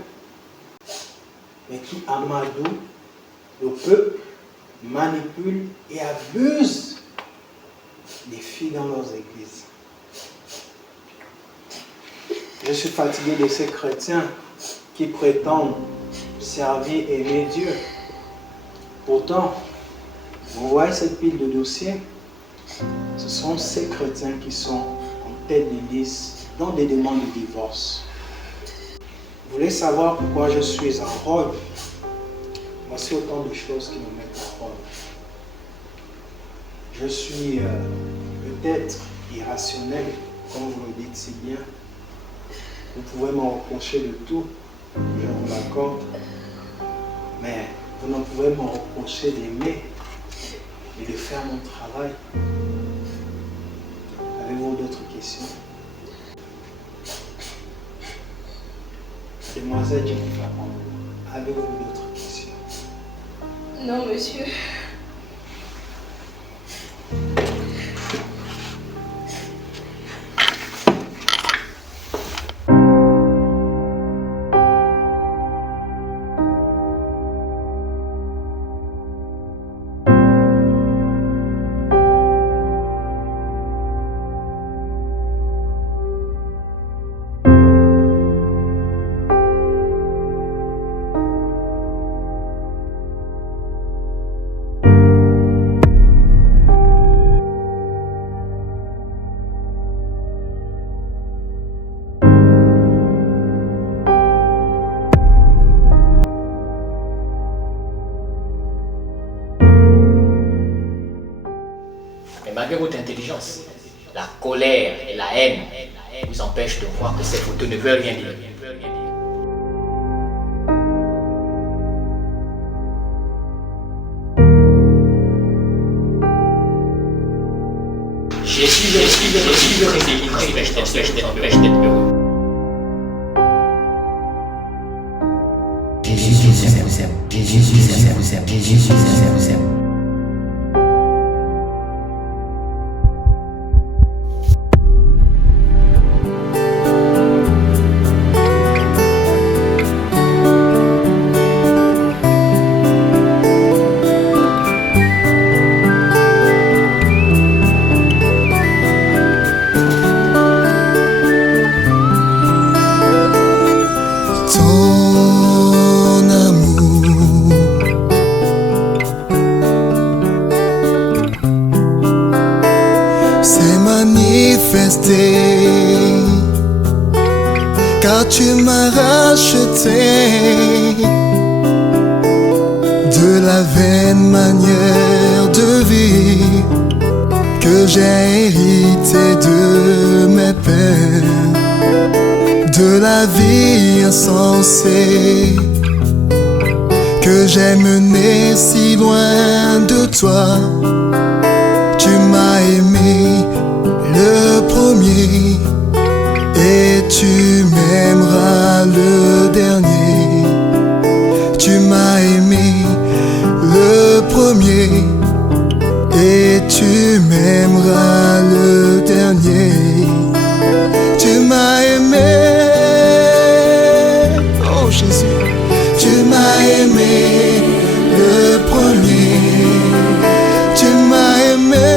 mais qui amadouent le peuple, manipulent et abusent des filles dans leurs églises. Je suis fatigué de ces chrétiens qui prétendent servir et aimer Dieu. Pourtant, vous voyez cette pile de dossiers, ce sont ces chrétiens qui sont en tête de liste dans des demandes de divorce. Vous voulez savoir pourquoi je suis en rôle? Voici autant de choses qui me mettent en rôle. Je suis peut-être irrationnel, comme vous le dites si bien. Vous pouvez me reprocher de tout, je vous l'accorde. Mais vous ne pouvez me reprocher d'aimer et de faire mon travail. Avez-vous d'autres questions? Demoiselle Jennifer, avez-vous d'autres questions? Non, monsieur. Malgré votre intelligence, la colère et la haine vous empêchent de voir que ces photos ne veulent rien dire. Jésus veut délivrer, t'empêche d'être heureux. Jésus vous aime. Jésus vous aime. Jésus vous aime. Car tu m'as racheté de la vaine manière de vie que j'ai hérité de mes pères, de la vie insensée que j'ai menée si loin de toi. Tu m'as aimé le premier et tu m'aimeras le dernier. Tu m'as aimé le premier et tu m'aimeras le dernier. Tu m'as aimé, oh Jésus, tu m'as aimé le premier. Tu m'as aimé,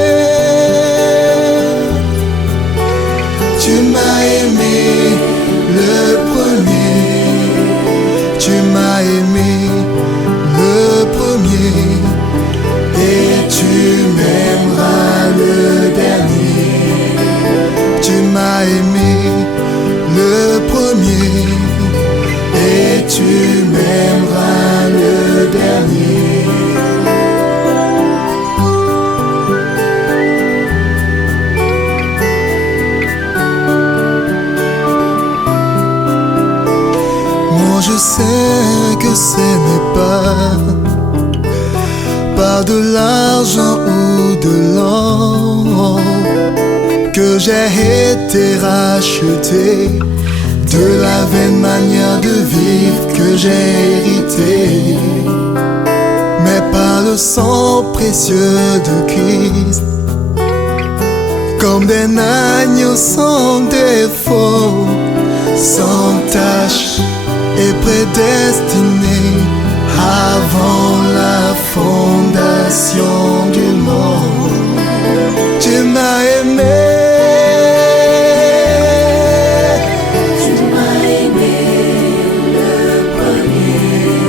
tu m'as aimé le premier. Tu m'as aimé le premier et tu m'aimeras le dernier. Tu m'as aimé le premier et tu m'aimeras le dernier. Moi je sais que ce n'est pas par de l'argent ou de l'or que j'ai été racheté, de la vaine manière de vivre que j'ai hérité, mais par le sang précieux de Christ, comme des agneaux sans défaut, sans tache et prédestiné avant la fondation du monde. Tu m'as aimé, tu m'as aimé le premier.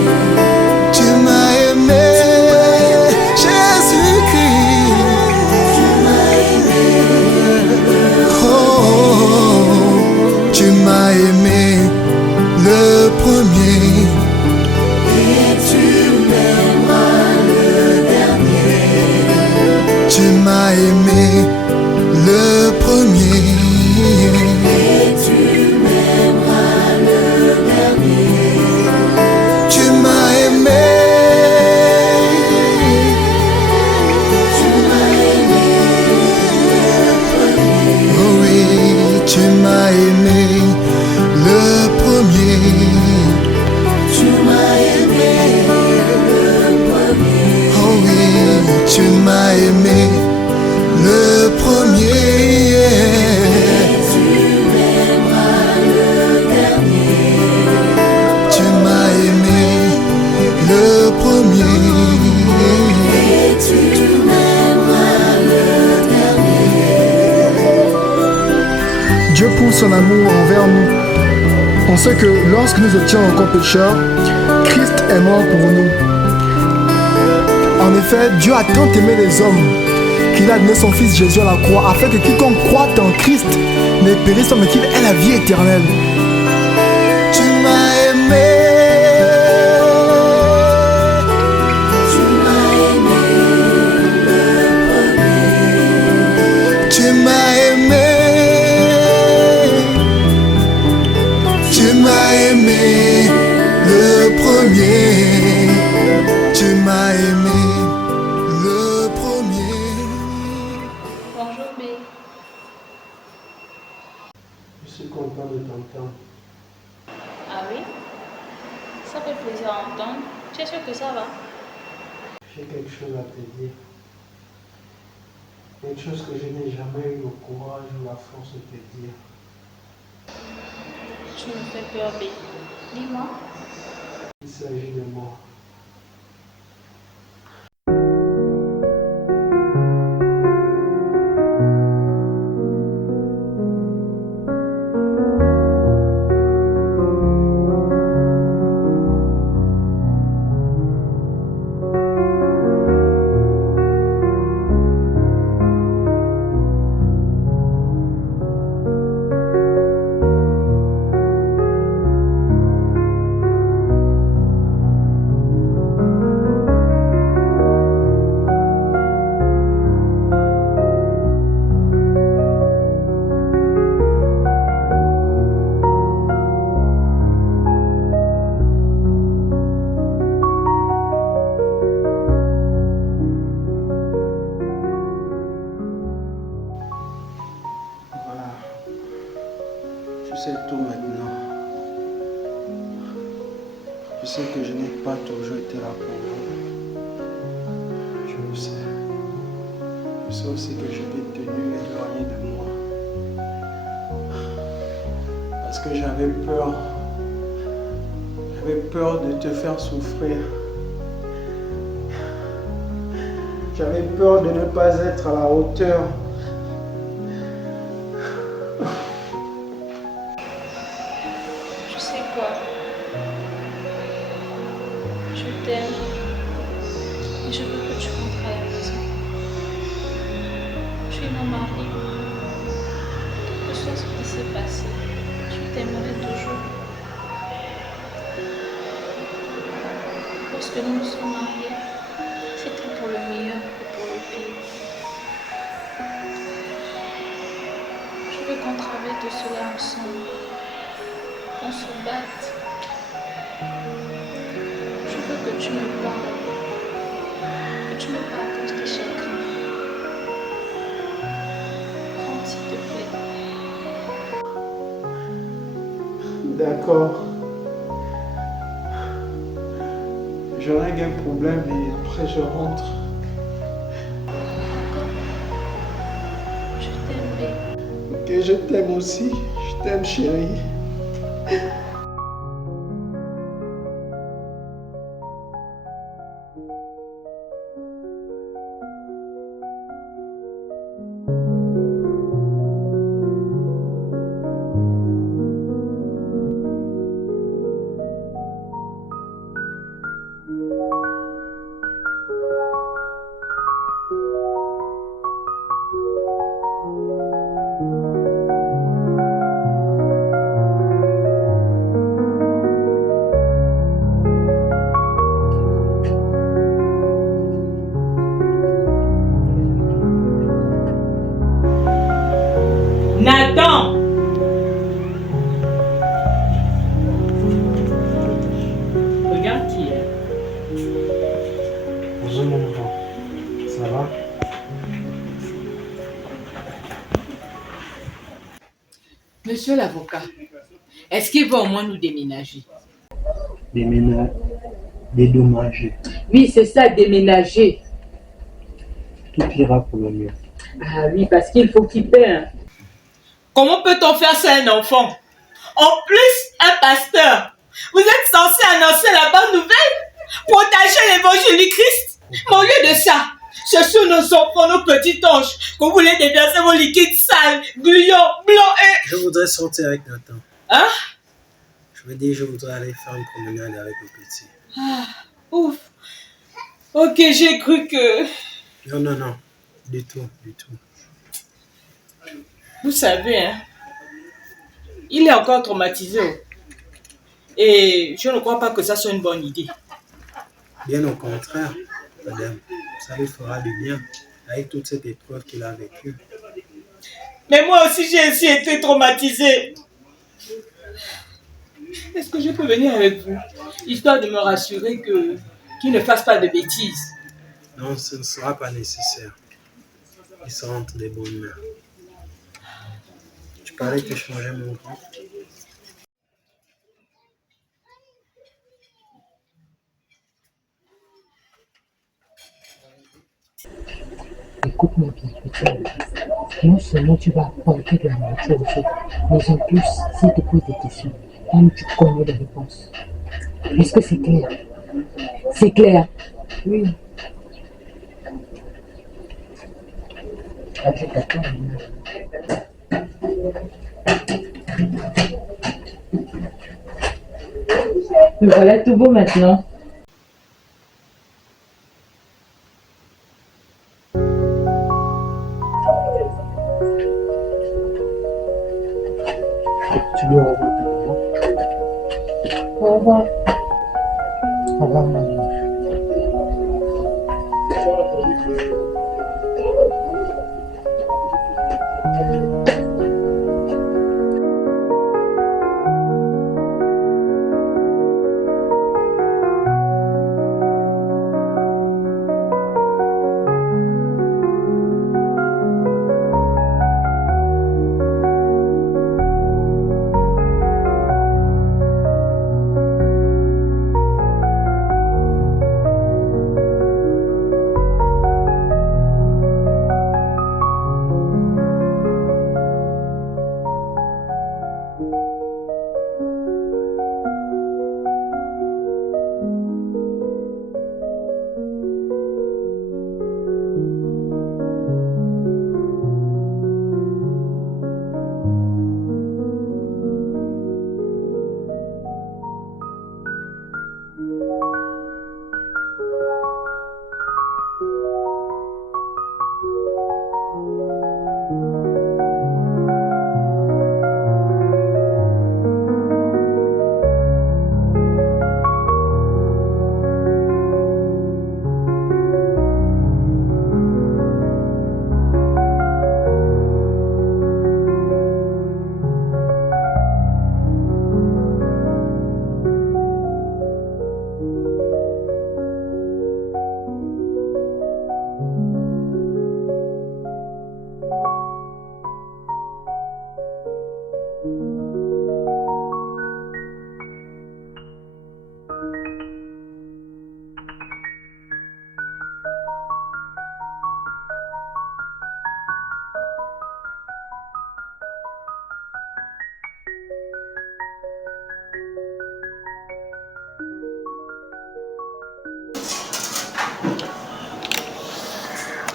Tu m'as aimé, Jésus-Christ. Tu m'as aimé, oh, tu m'as aimé le premier et tu m'aimeras le dernier. Tu m'as aimé le premier et tu m'aimeras le dernier. Tu m'as aimé, tu m'as aimé le premier. Oh oui, tu m'as aimé le premier. Tu m'as aimé le premier. Oh oui, tu m'as aimé le premier. Et tu m'aimeras le dernier. Tu m'as aimé le premier. Et tu m'aimeras le dernier. Dieu prouve son amour envers nous. On sait que lorsque nous étions encore pécheurs, Christ est mort pour nous. En effet, Dieu a tant aimé les hommes qu'il a donné son Fils Jésus à la croix, afin que quiconque croit en Christ ne périsse pas, mais qu'il ait la vie éternelle. Tu m'as aimé, tu m'as aimé le premier. Tu m'as aimé, tu m'as aimé le premier. Tu m'as aimé le premier. Bonjour, B. Je suis content de t'entendre. Ah oui? Ça fait plaisir à entendre. Tu es sûr que ça va? J'ai quelque chose à te dire. Quelque chose que je n'ai jamais eu le courage ou la force de te dire. Tu me fais peur, B. Dis-moi. Il s'agit de moi. C'est tout maintenant. sais que je n'ai pas toujours été là pour vous. Je le sais. Je sais aussi que je t'ai tenu éloigné de moi. Parce que j'avais peur. J'avais peur de te faire souffrir. J'avais peur de ne pas être à la hauteur. Tu sais quoi? Je t'aime et je veux que tu rentres à la maison. Tu es mon mari. Que ce soit ce qui s'est passé, je t'aimerai toujours. Lorsque nous nous sommes mariés, c'était pour le meilleur et pour le pire. Je veux qu'on travaille de cela ensemble, qu'on se batte. Je veux que tu me parles, que tu me partages tes chagrins. Rentre s'il te plaît. D'accord. Je règle un problème et après je rentre. Je t'aime, bébé. Ok, je t'aime aussi. Je t'aime, chérie. Nathan! Regarde qui est. Bonjour mon enfant. Ça va? Monsieur l'avocat, est-ce qu'il va au moins nous déménager? Dédommager. Oui, c'est ça, déménager. Tout ira pour le mieux. Ah oui, parce qu'il faut qu'il paie. Comment peut-on faire ça à un enfant? En plus, un pasteur. Vous êtes censé annoncer la bonne nouvelle, protéger l'évangile du Christ. Mais au lieu de ça, c'est sur nos enfants, nos petits anges, que vous voulez déverser vos liquides sales, gluants, blancs et... Je voudrais sortir avec Nathan. Hein? Je veux dire, je voudrais aller faire une promenade avec le petit. Ah, ouf. Ok, j'ai cru que... Non. Du tout. Vous savez, hein, il est encore traumatisé. Et je ne crois pas que ça soit une bonne idée. Bien au contraire, madame. Ça lui fera du bien avec toute cette épreuve qu'il a vécue. Mais moi aussi, j'ai aussi été traumatisée. Est-ce que je peux venir avec vous, histoire de me rassurer qu'il ne fasse pas de bêtises? Non, ce ne sera pas nécessaire. Il sera entre des bonnes mains. Tu parlais que je mangeais mon grand. Écoute-moi bien, petit. Non seulement tu vas apporter de la nourriture aux autres, mais en plus, s'ils te posent des questions, même tu connais les réponses. Est-ce que c'est clair? C'est clair? Oui. Ah, je t'attends. Me voilà tout beau maintenant. Tu dois revoir ta maman. Au revoir. Au revoir, maman.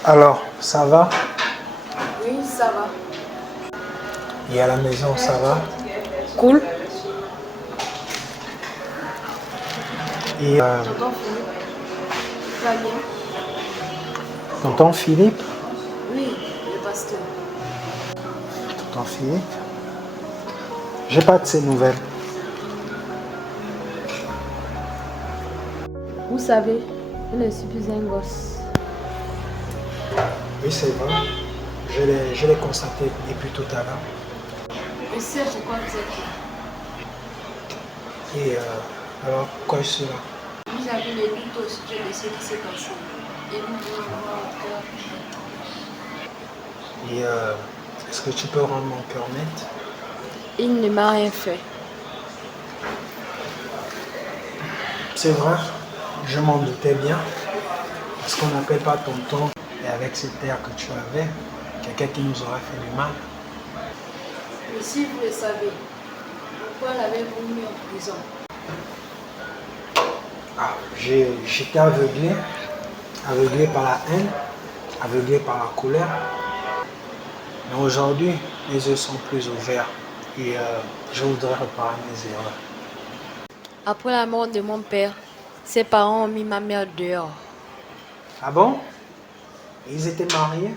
Alors, ça va? Oui, ça va. Et à la maison, ça va? Cool. Et Tonton Philippe, tu vas bien? tonton Philippe? Oui, le pasteur. Tonton Philippe? J'ai pas de ses nouvelles. Vous savez, je ne suis plus un gosse. Oui, c'est vrai. Je l'ai constaté depuis tout à l'heure. Je sais pourquoi vous êtes là. Et alors, pourquoi je suis là? Vous avez le doute au sujet de ce qui s'est passé. Et vous voulez voir votre cœur. Et est-ce que tu peux rendre mon cœur net? Il ne m'a rien fait. C'est vrai, je m'en doutais bien. Parce qu'on n'appelle pas tonton. Et avec cette terre que tu avais, quelqu'un qui nous aurait fait du mal. Mais si vous le savez, pourquoi l'avez-vous mis en prison? Ah, j'étais aveuglé par la haine, aveuglé par la colère. Mais aujourd'hui, mes yeux sont plus ouverts et je voudrais réparer mes erreurs. Après la mort de mon père, ses parents ont mis ma mère dehors. Ah bon? Ils étaient mariés?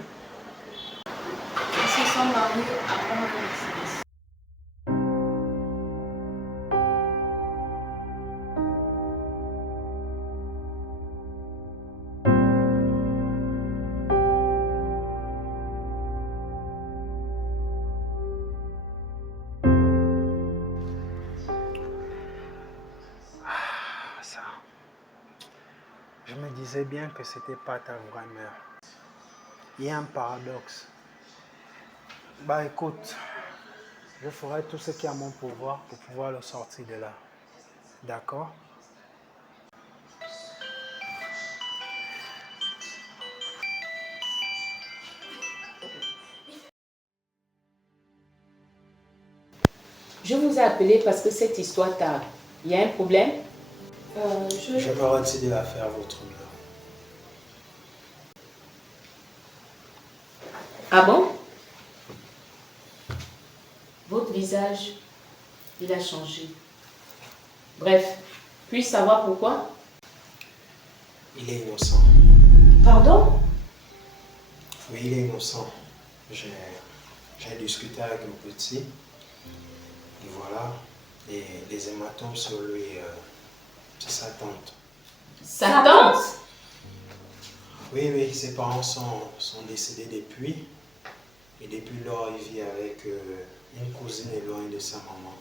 Ils se sont mariés après ma naissance. Ça. Je me disais bien que c'était pas ta vraie mère. Il y a un paradoxe. Bah écoute, je ferai tout ce qui est à mon pouvoir pour pouvoir le sortir de là. D'accord? Je vous ai appelé parce que cette histoire tarde. Il y a un problème? Je me retire de l'affaire, votre honneur. Ah bon? Votre visage, il a changé. Bref, puis-je savoir pourquoi? Il est innocent. Pardon? Oui, il est innocent. J'ai discuté avec le petit. Et voilà. Et les hématomes sur lui, c'est sa tante. Sa tante? Oui, ses parents sont décédés depuis. Et depuis lors, il vit avec une cousine éloignée de sa maman.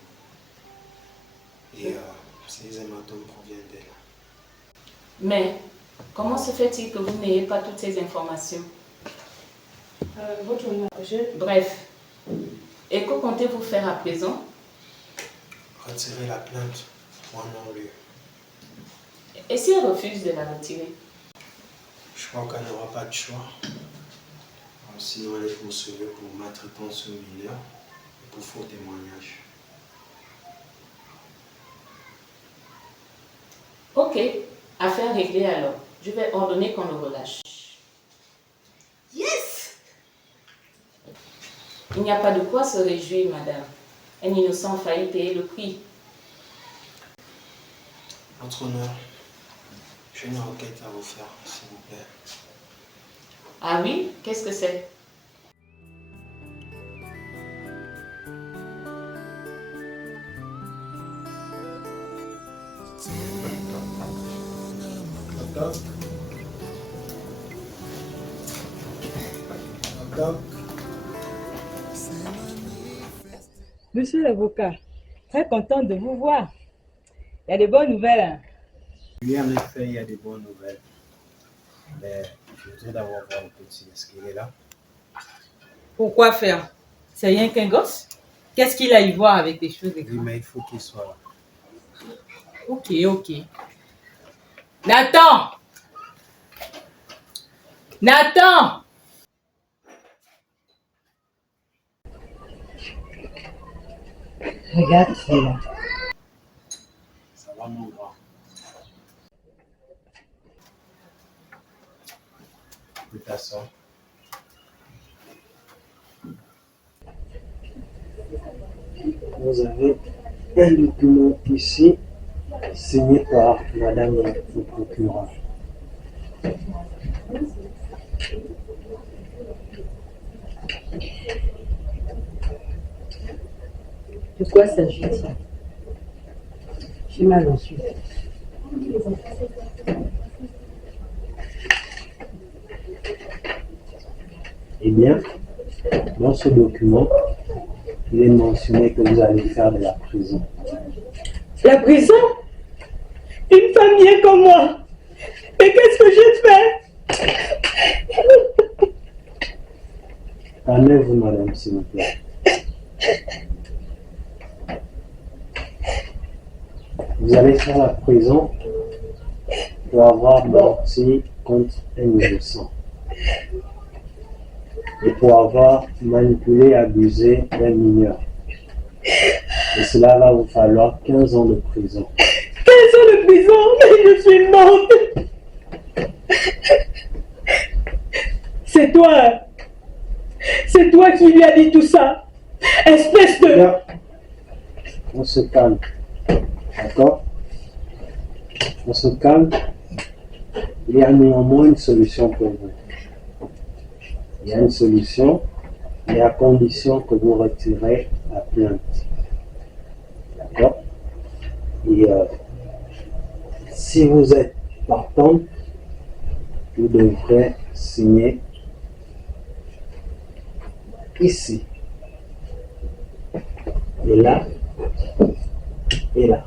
Et ces hématomes proviennent d'elle. Mais comment se fait-il que vous n'ayez pas toutes ces informations? Votre honneur, Bref, et que comptez-vous faire à présent? Retirer la plainte pour un non-lieu. Et si elle refuse de la retirer? Je crois qu'elle n'aura pas de choix. Sinon, elle est poursuivie pour maltraitance sur mineur et pour faux témoignage. Ok, affaire réglée alors. Je vais ordonner qu'on le relâche. Yes! Il n'y a pas de quoi se réjouir, madame. Un innocent a failli payer le prix. Votre honneur, j'ai une enquête à vous faire, s'il vous plaît. Ah oui? Qu'est-ce que c'est? Monsieur l'avocat, très content de vous voir. Il y a des bonnes nouvelles. Hein? Oui, en effet, il y a des bonnes nouvelles. Mais je voudrais d'abord voir le petit. Est-ce qu'il est là? Pourquoi faire? C'est rien qu'un gosse. Qu'est-ce qu'il a à y voir avec des choses Oui, mais il faut qu'il soit là. Ok. Nathan! Regarde, c'est là. Ça va, mon grand? Tu t'assois. Vous avez un document ici, signé par Madame le procureur. De quoi s'agit-il? J'ai mal au sujet. Eh bien, dans ce document, il est mentionné que vous allez faire de la prison. La prison? Une femme bien comme moi. Mais qu'est-ce que j'ai fait? Calmez-vous, madame, s'il vous plaît. Vous allez faire la prison pour avoir menti contre un innocent et pour avoir manipulé et abusé d'un mineur. Et cela va vous falloir 15 ans de prison. 15 ans de prison? Mais je suis morte. C'est toi. C'est toi qui lui as dit tout ça. Espèce de... Bien. On se calme. D'accord? On se calme. Il y a néanmoins une solution pour vous. Il y a une solution, mais à condition que vous retirez la plainte. D'accord? Et si vous êtes partante, vous devrez signer ici. Et là. Et là.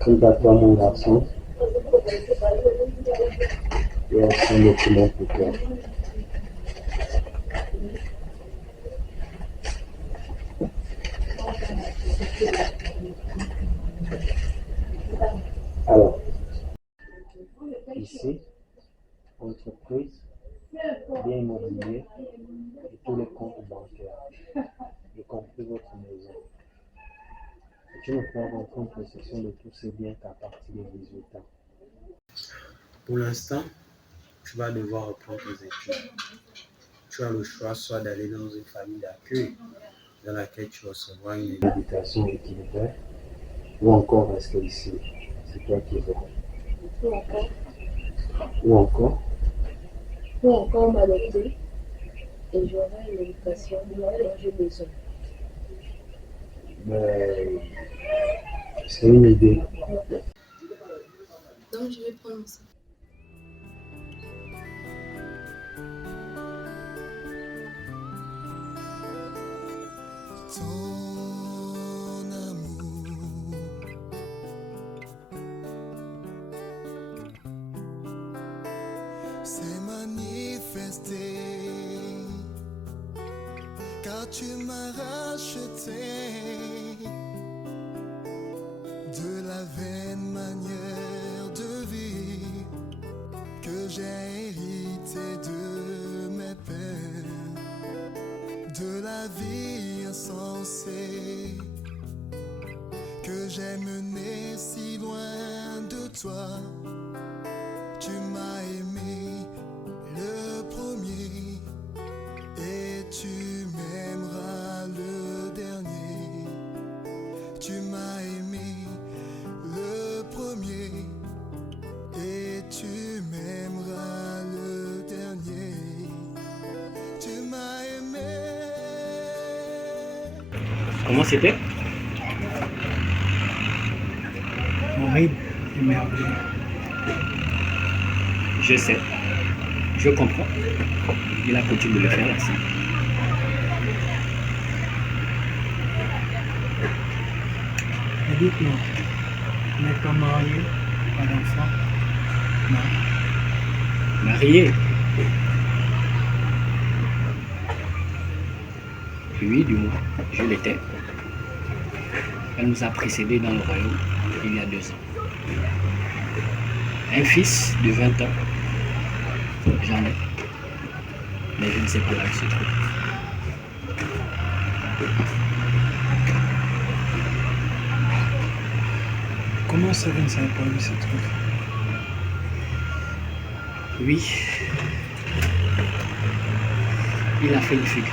Quant à toi, mon garçon, il y a un document pour toi. Alors, ici, entreprise, bien immobilier et tous les comptes bancaires, y compris votre maison. Et tu ne pourras rentrer en possession de tous ces biens qu'à partir de 18 ans. Pour l'instant, tu vas devoir reprendre tes études. Tu as le choix soit d'aller dans une famille d'accueil dans laquelle tu recevras une éducation équilibrée ou encore rester ici. C'est toi qui veux. Ou encore. Ou encore. Ou encore m'adopter et j'aurai une éducation dont j'ai besoin. Mais c'est une idée. Donc je vais prendre ça. Ton amour s'est manifesté car tu m'as racheté de la vaine manière de vie que j'ai hérité de mes peines, de la vie insensée que j'ai menée si loin de toi. Tu m'as aimé le premier et tu m'aimeras le dernier. Tu m'as aimé le premier et tu m'aimeras le dernier. Tu m'as aimé. Comment c'était? Horrible et merveilleux. Je sais. Je comprends. Il a coutume de le faire ainsi. Mais dites-moi, vous n'êtes pas marié, pas d'enfant? Marié. Oui, du moins, je l'étais. Elle nous a précédés dans le royaume il y a 2 ans. Un fils de 20 ans, j'en ai. Mais je ne sais pas là où il se trouve. Comment ça, vous ne savez pas où il se trouve? Oui. Il a fait une fugue.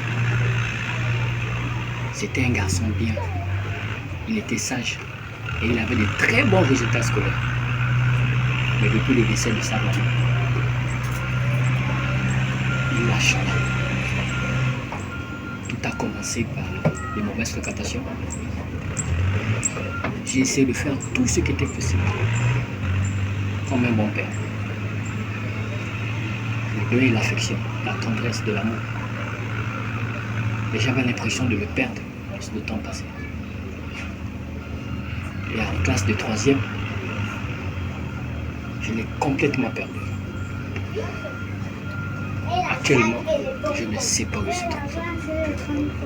C'était un garçon bien. Il était sage et il avait de très bons résultats scolaires. Mais depuis le décès de sa maman, il a changé. Tout a commencé par de mauvaises fréquentations. J'ai essayé de faire tout ce qui était possible, comme un bon père. Le donner l'affection, la tendresse, de l'amour. Mais j'avais l'impression de le perdre avec le temps passé. Et en classe de 3e, je l'ai complètement perdu. Actuellement, je ne sais pas où il se trouve.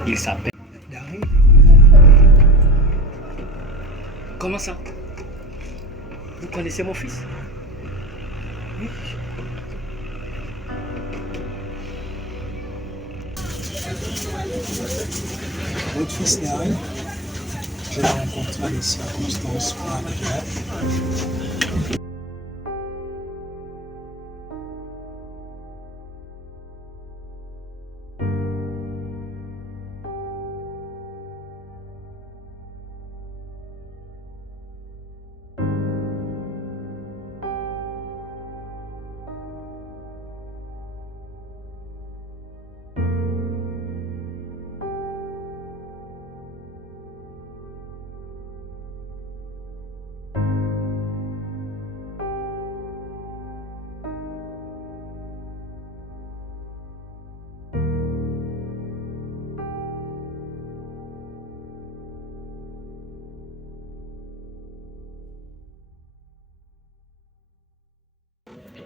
Il s'appelle Dari. Comment ça? Vous connaissez mon fils? Oui. Votre fils Dari, je l'ai rencontré à des circonstances pas agréables.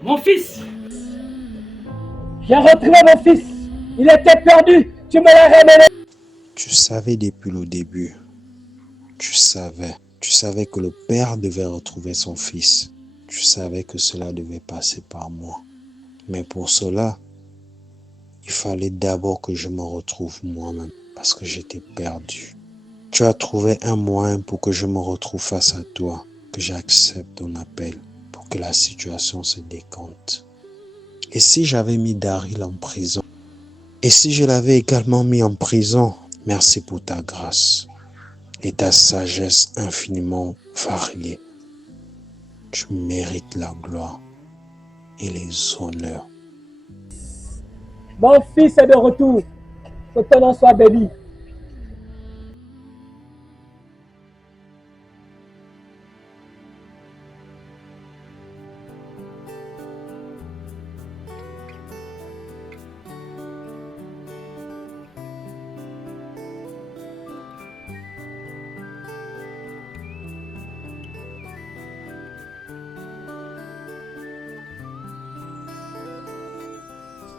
Mon fils! J'ai retrouvé mon fils! Il était perdu! Tu me l'as ramené! Tu savais depuis le début. Tu savais que le père devait retrouver son fils. Tu savais que cela devait passer par moi. Mais pour cela, il fallait d'abord que je me retrouve moi-même parce que j'étais perdu. Tu as trouvé un moyen pour que je me retrouve face à toi, que j'accepte ton appel pour que la situation se décompte. Et si j'avais mis Daryl en prison? Et si je l'avais également mis en prison? Merci pour ta grâce et ta sagesse infiniment variée. Tu mérites la gloire et les honneurs. Mon fils est de retour. Que ton nom soit béni.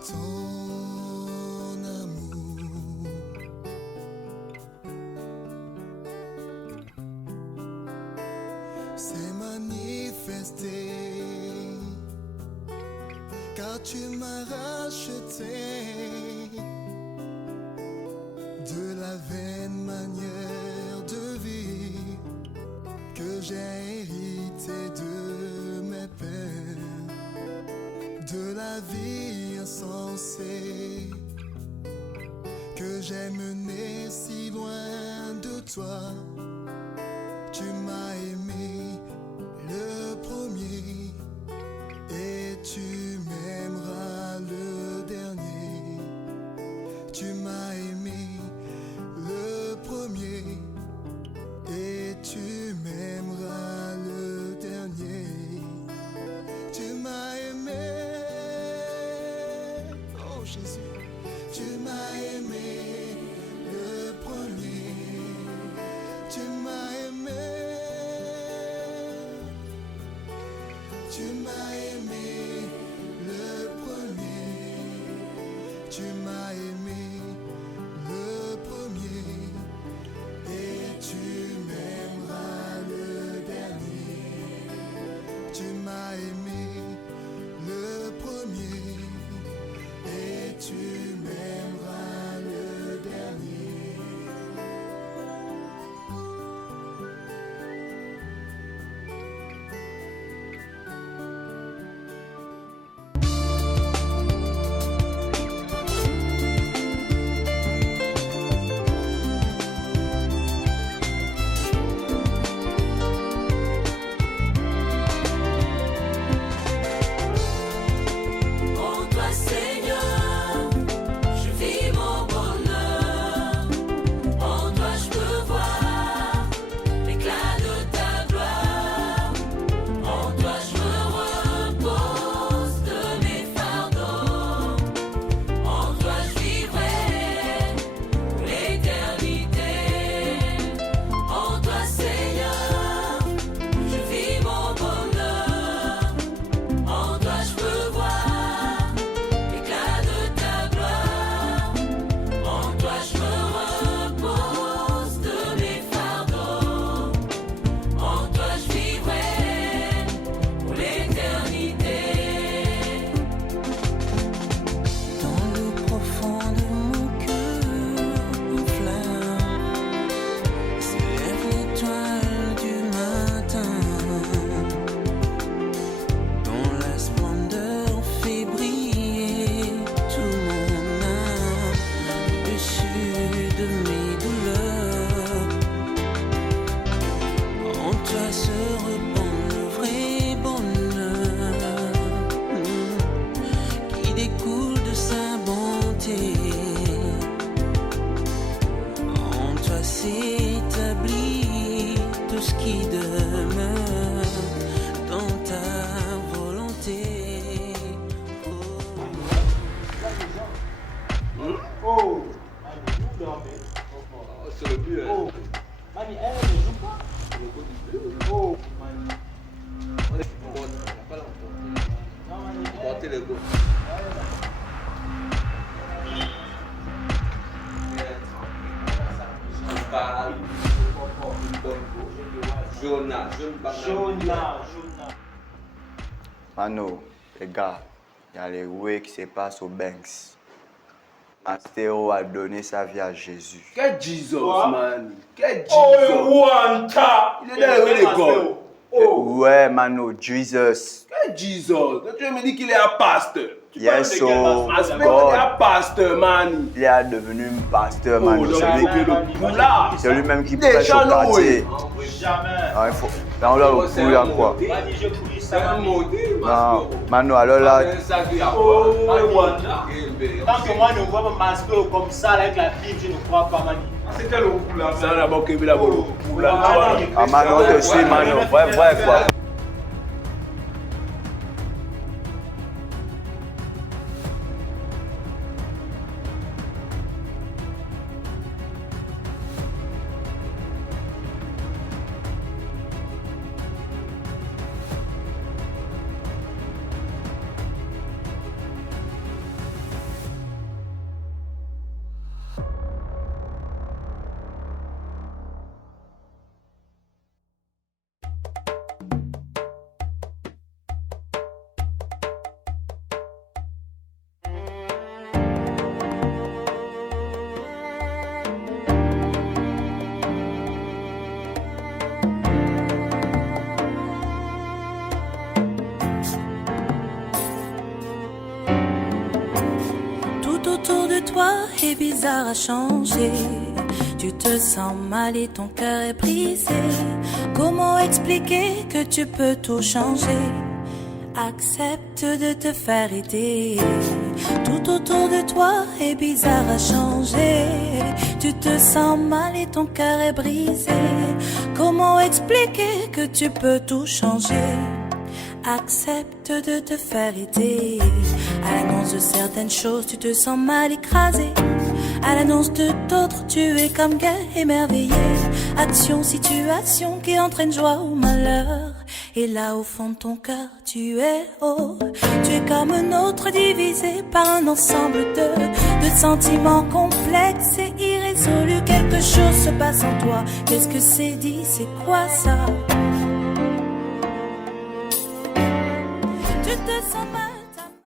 Ton amour s'est manifesté car tu m'as racheté de la vaine manière de vie que j'ai hérité de mes pères, de la vie insensée que j'ai menée si loin de toi. Tu m'as aimé le premier et tu m'aimeras le dernier. Tu m'as aimé le premier et tu m'aimeras le dernier. Tu m'as aimé, oh Jésus, tu m'as aimé le premier. Tu m'as aimé, tu m'as aimé Tu m'as aimé le premier et tu m'aimeras le dernier. Tu m'as aimé le premier et tu m'aimeras le dernier. En toi, Seigneur, je vis mon bonheur. En toi, je peux voir l'éclat de ta gloire. En toi, je me repose de mes fardeaux. En toi, je vivrai pour l'éternité. En toi, Seigneur, je vis mon bonheur. En toi, je peux voir l'éclat de ta gloire. En toi, je me repose de mes fardeaux. En toi, je vivrai pour l'éternité. Dans le profond de mon cœur, en flamme, s'élève l'étoile du matin. Dont la splendeur fait briller tout mon âme au-dessus de mes douleurs. En toi se répand le vrai bonheur qui découle de sa bonté. En toi s'établit tout ce qui demeure dans ta volonté. Oh, C'est le but. oh, Mani, elle ne joue pas. Oh, Mani. On n'a pas l'emporté. Non, Mani, Portez le go. Jonah, Jonah. Mano, les gars, il y a les roués qui se passent au Banks. Astéo a donné sa vie à Jésus. Quel Jesus, Quoi? man. Quel Jesus. Oh, Wanta. Il est dans le rue de God. Ouais, mano, Jesus. Quel Jesus. Tu me dis qu'il est un pasteur. Yes, so Il est God, un pasteur, man. il est devenu un pasteur, mano. donc C'est il est le poulard. lui-même qui Déjà prêche au quartier. Jamais. Ah, il faut... Là, on l'a le poulard, quoi. Mani, je prie C'est ça. un maudit, Non, mano, alors là, Oh, Wanda. Tant que moi, je ne vois pas masqué comme ça, là, avec la Bible, je ne crois pas, Mani. C'était le poulard. Ça, d'abord, qu'il y a le poulard. ah, mano, on te suit, mano. Vrai, quoi. Autour de toi est bizarre à changer. Tu te sens mal et ton cœur est brisé. Comment expliquer que tu peux tout changer? Accepte de te faire aider. Tout autour de toi est bizarre à changer. Tu te sens mal et ton cœur est brisé. Comment expliquer que tu peux tout changer? Accepte de te faire aider. À l'annonce de certaines choses, tu te sens mal écrasé. À l'annonce de d'autres, tu es comme gai émerveillé. Action, situation qui entraîne joie ou malheur. Et là au fond de ton cœur, tu es haut. Tu es comme un autre divisé par un ensemble de sentiments complexes et irrésolus. Quelque chose se passe en toi. Qu'est-ce que c'est dit? C'est quoi ça? Tu te sens mal?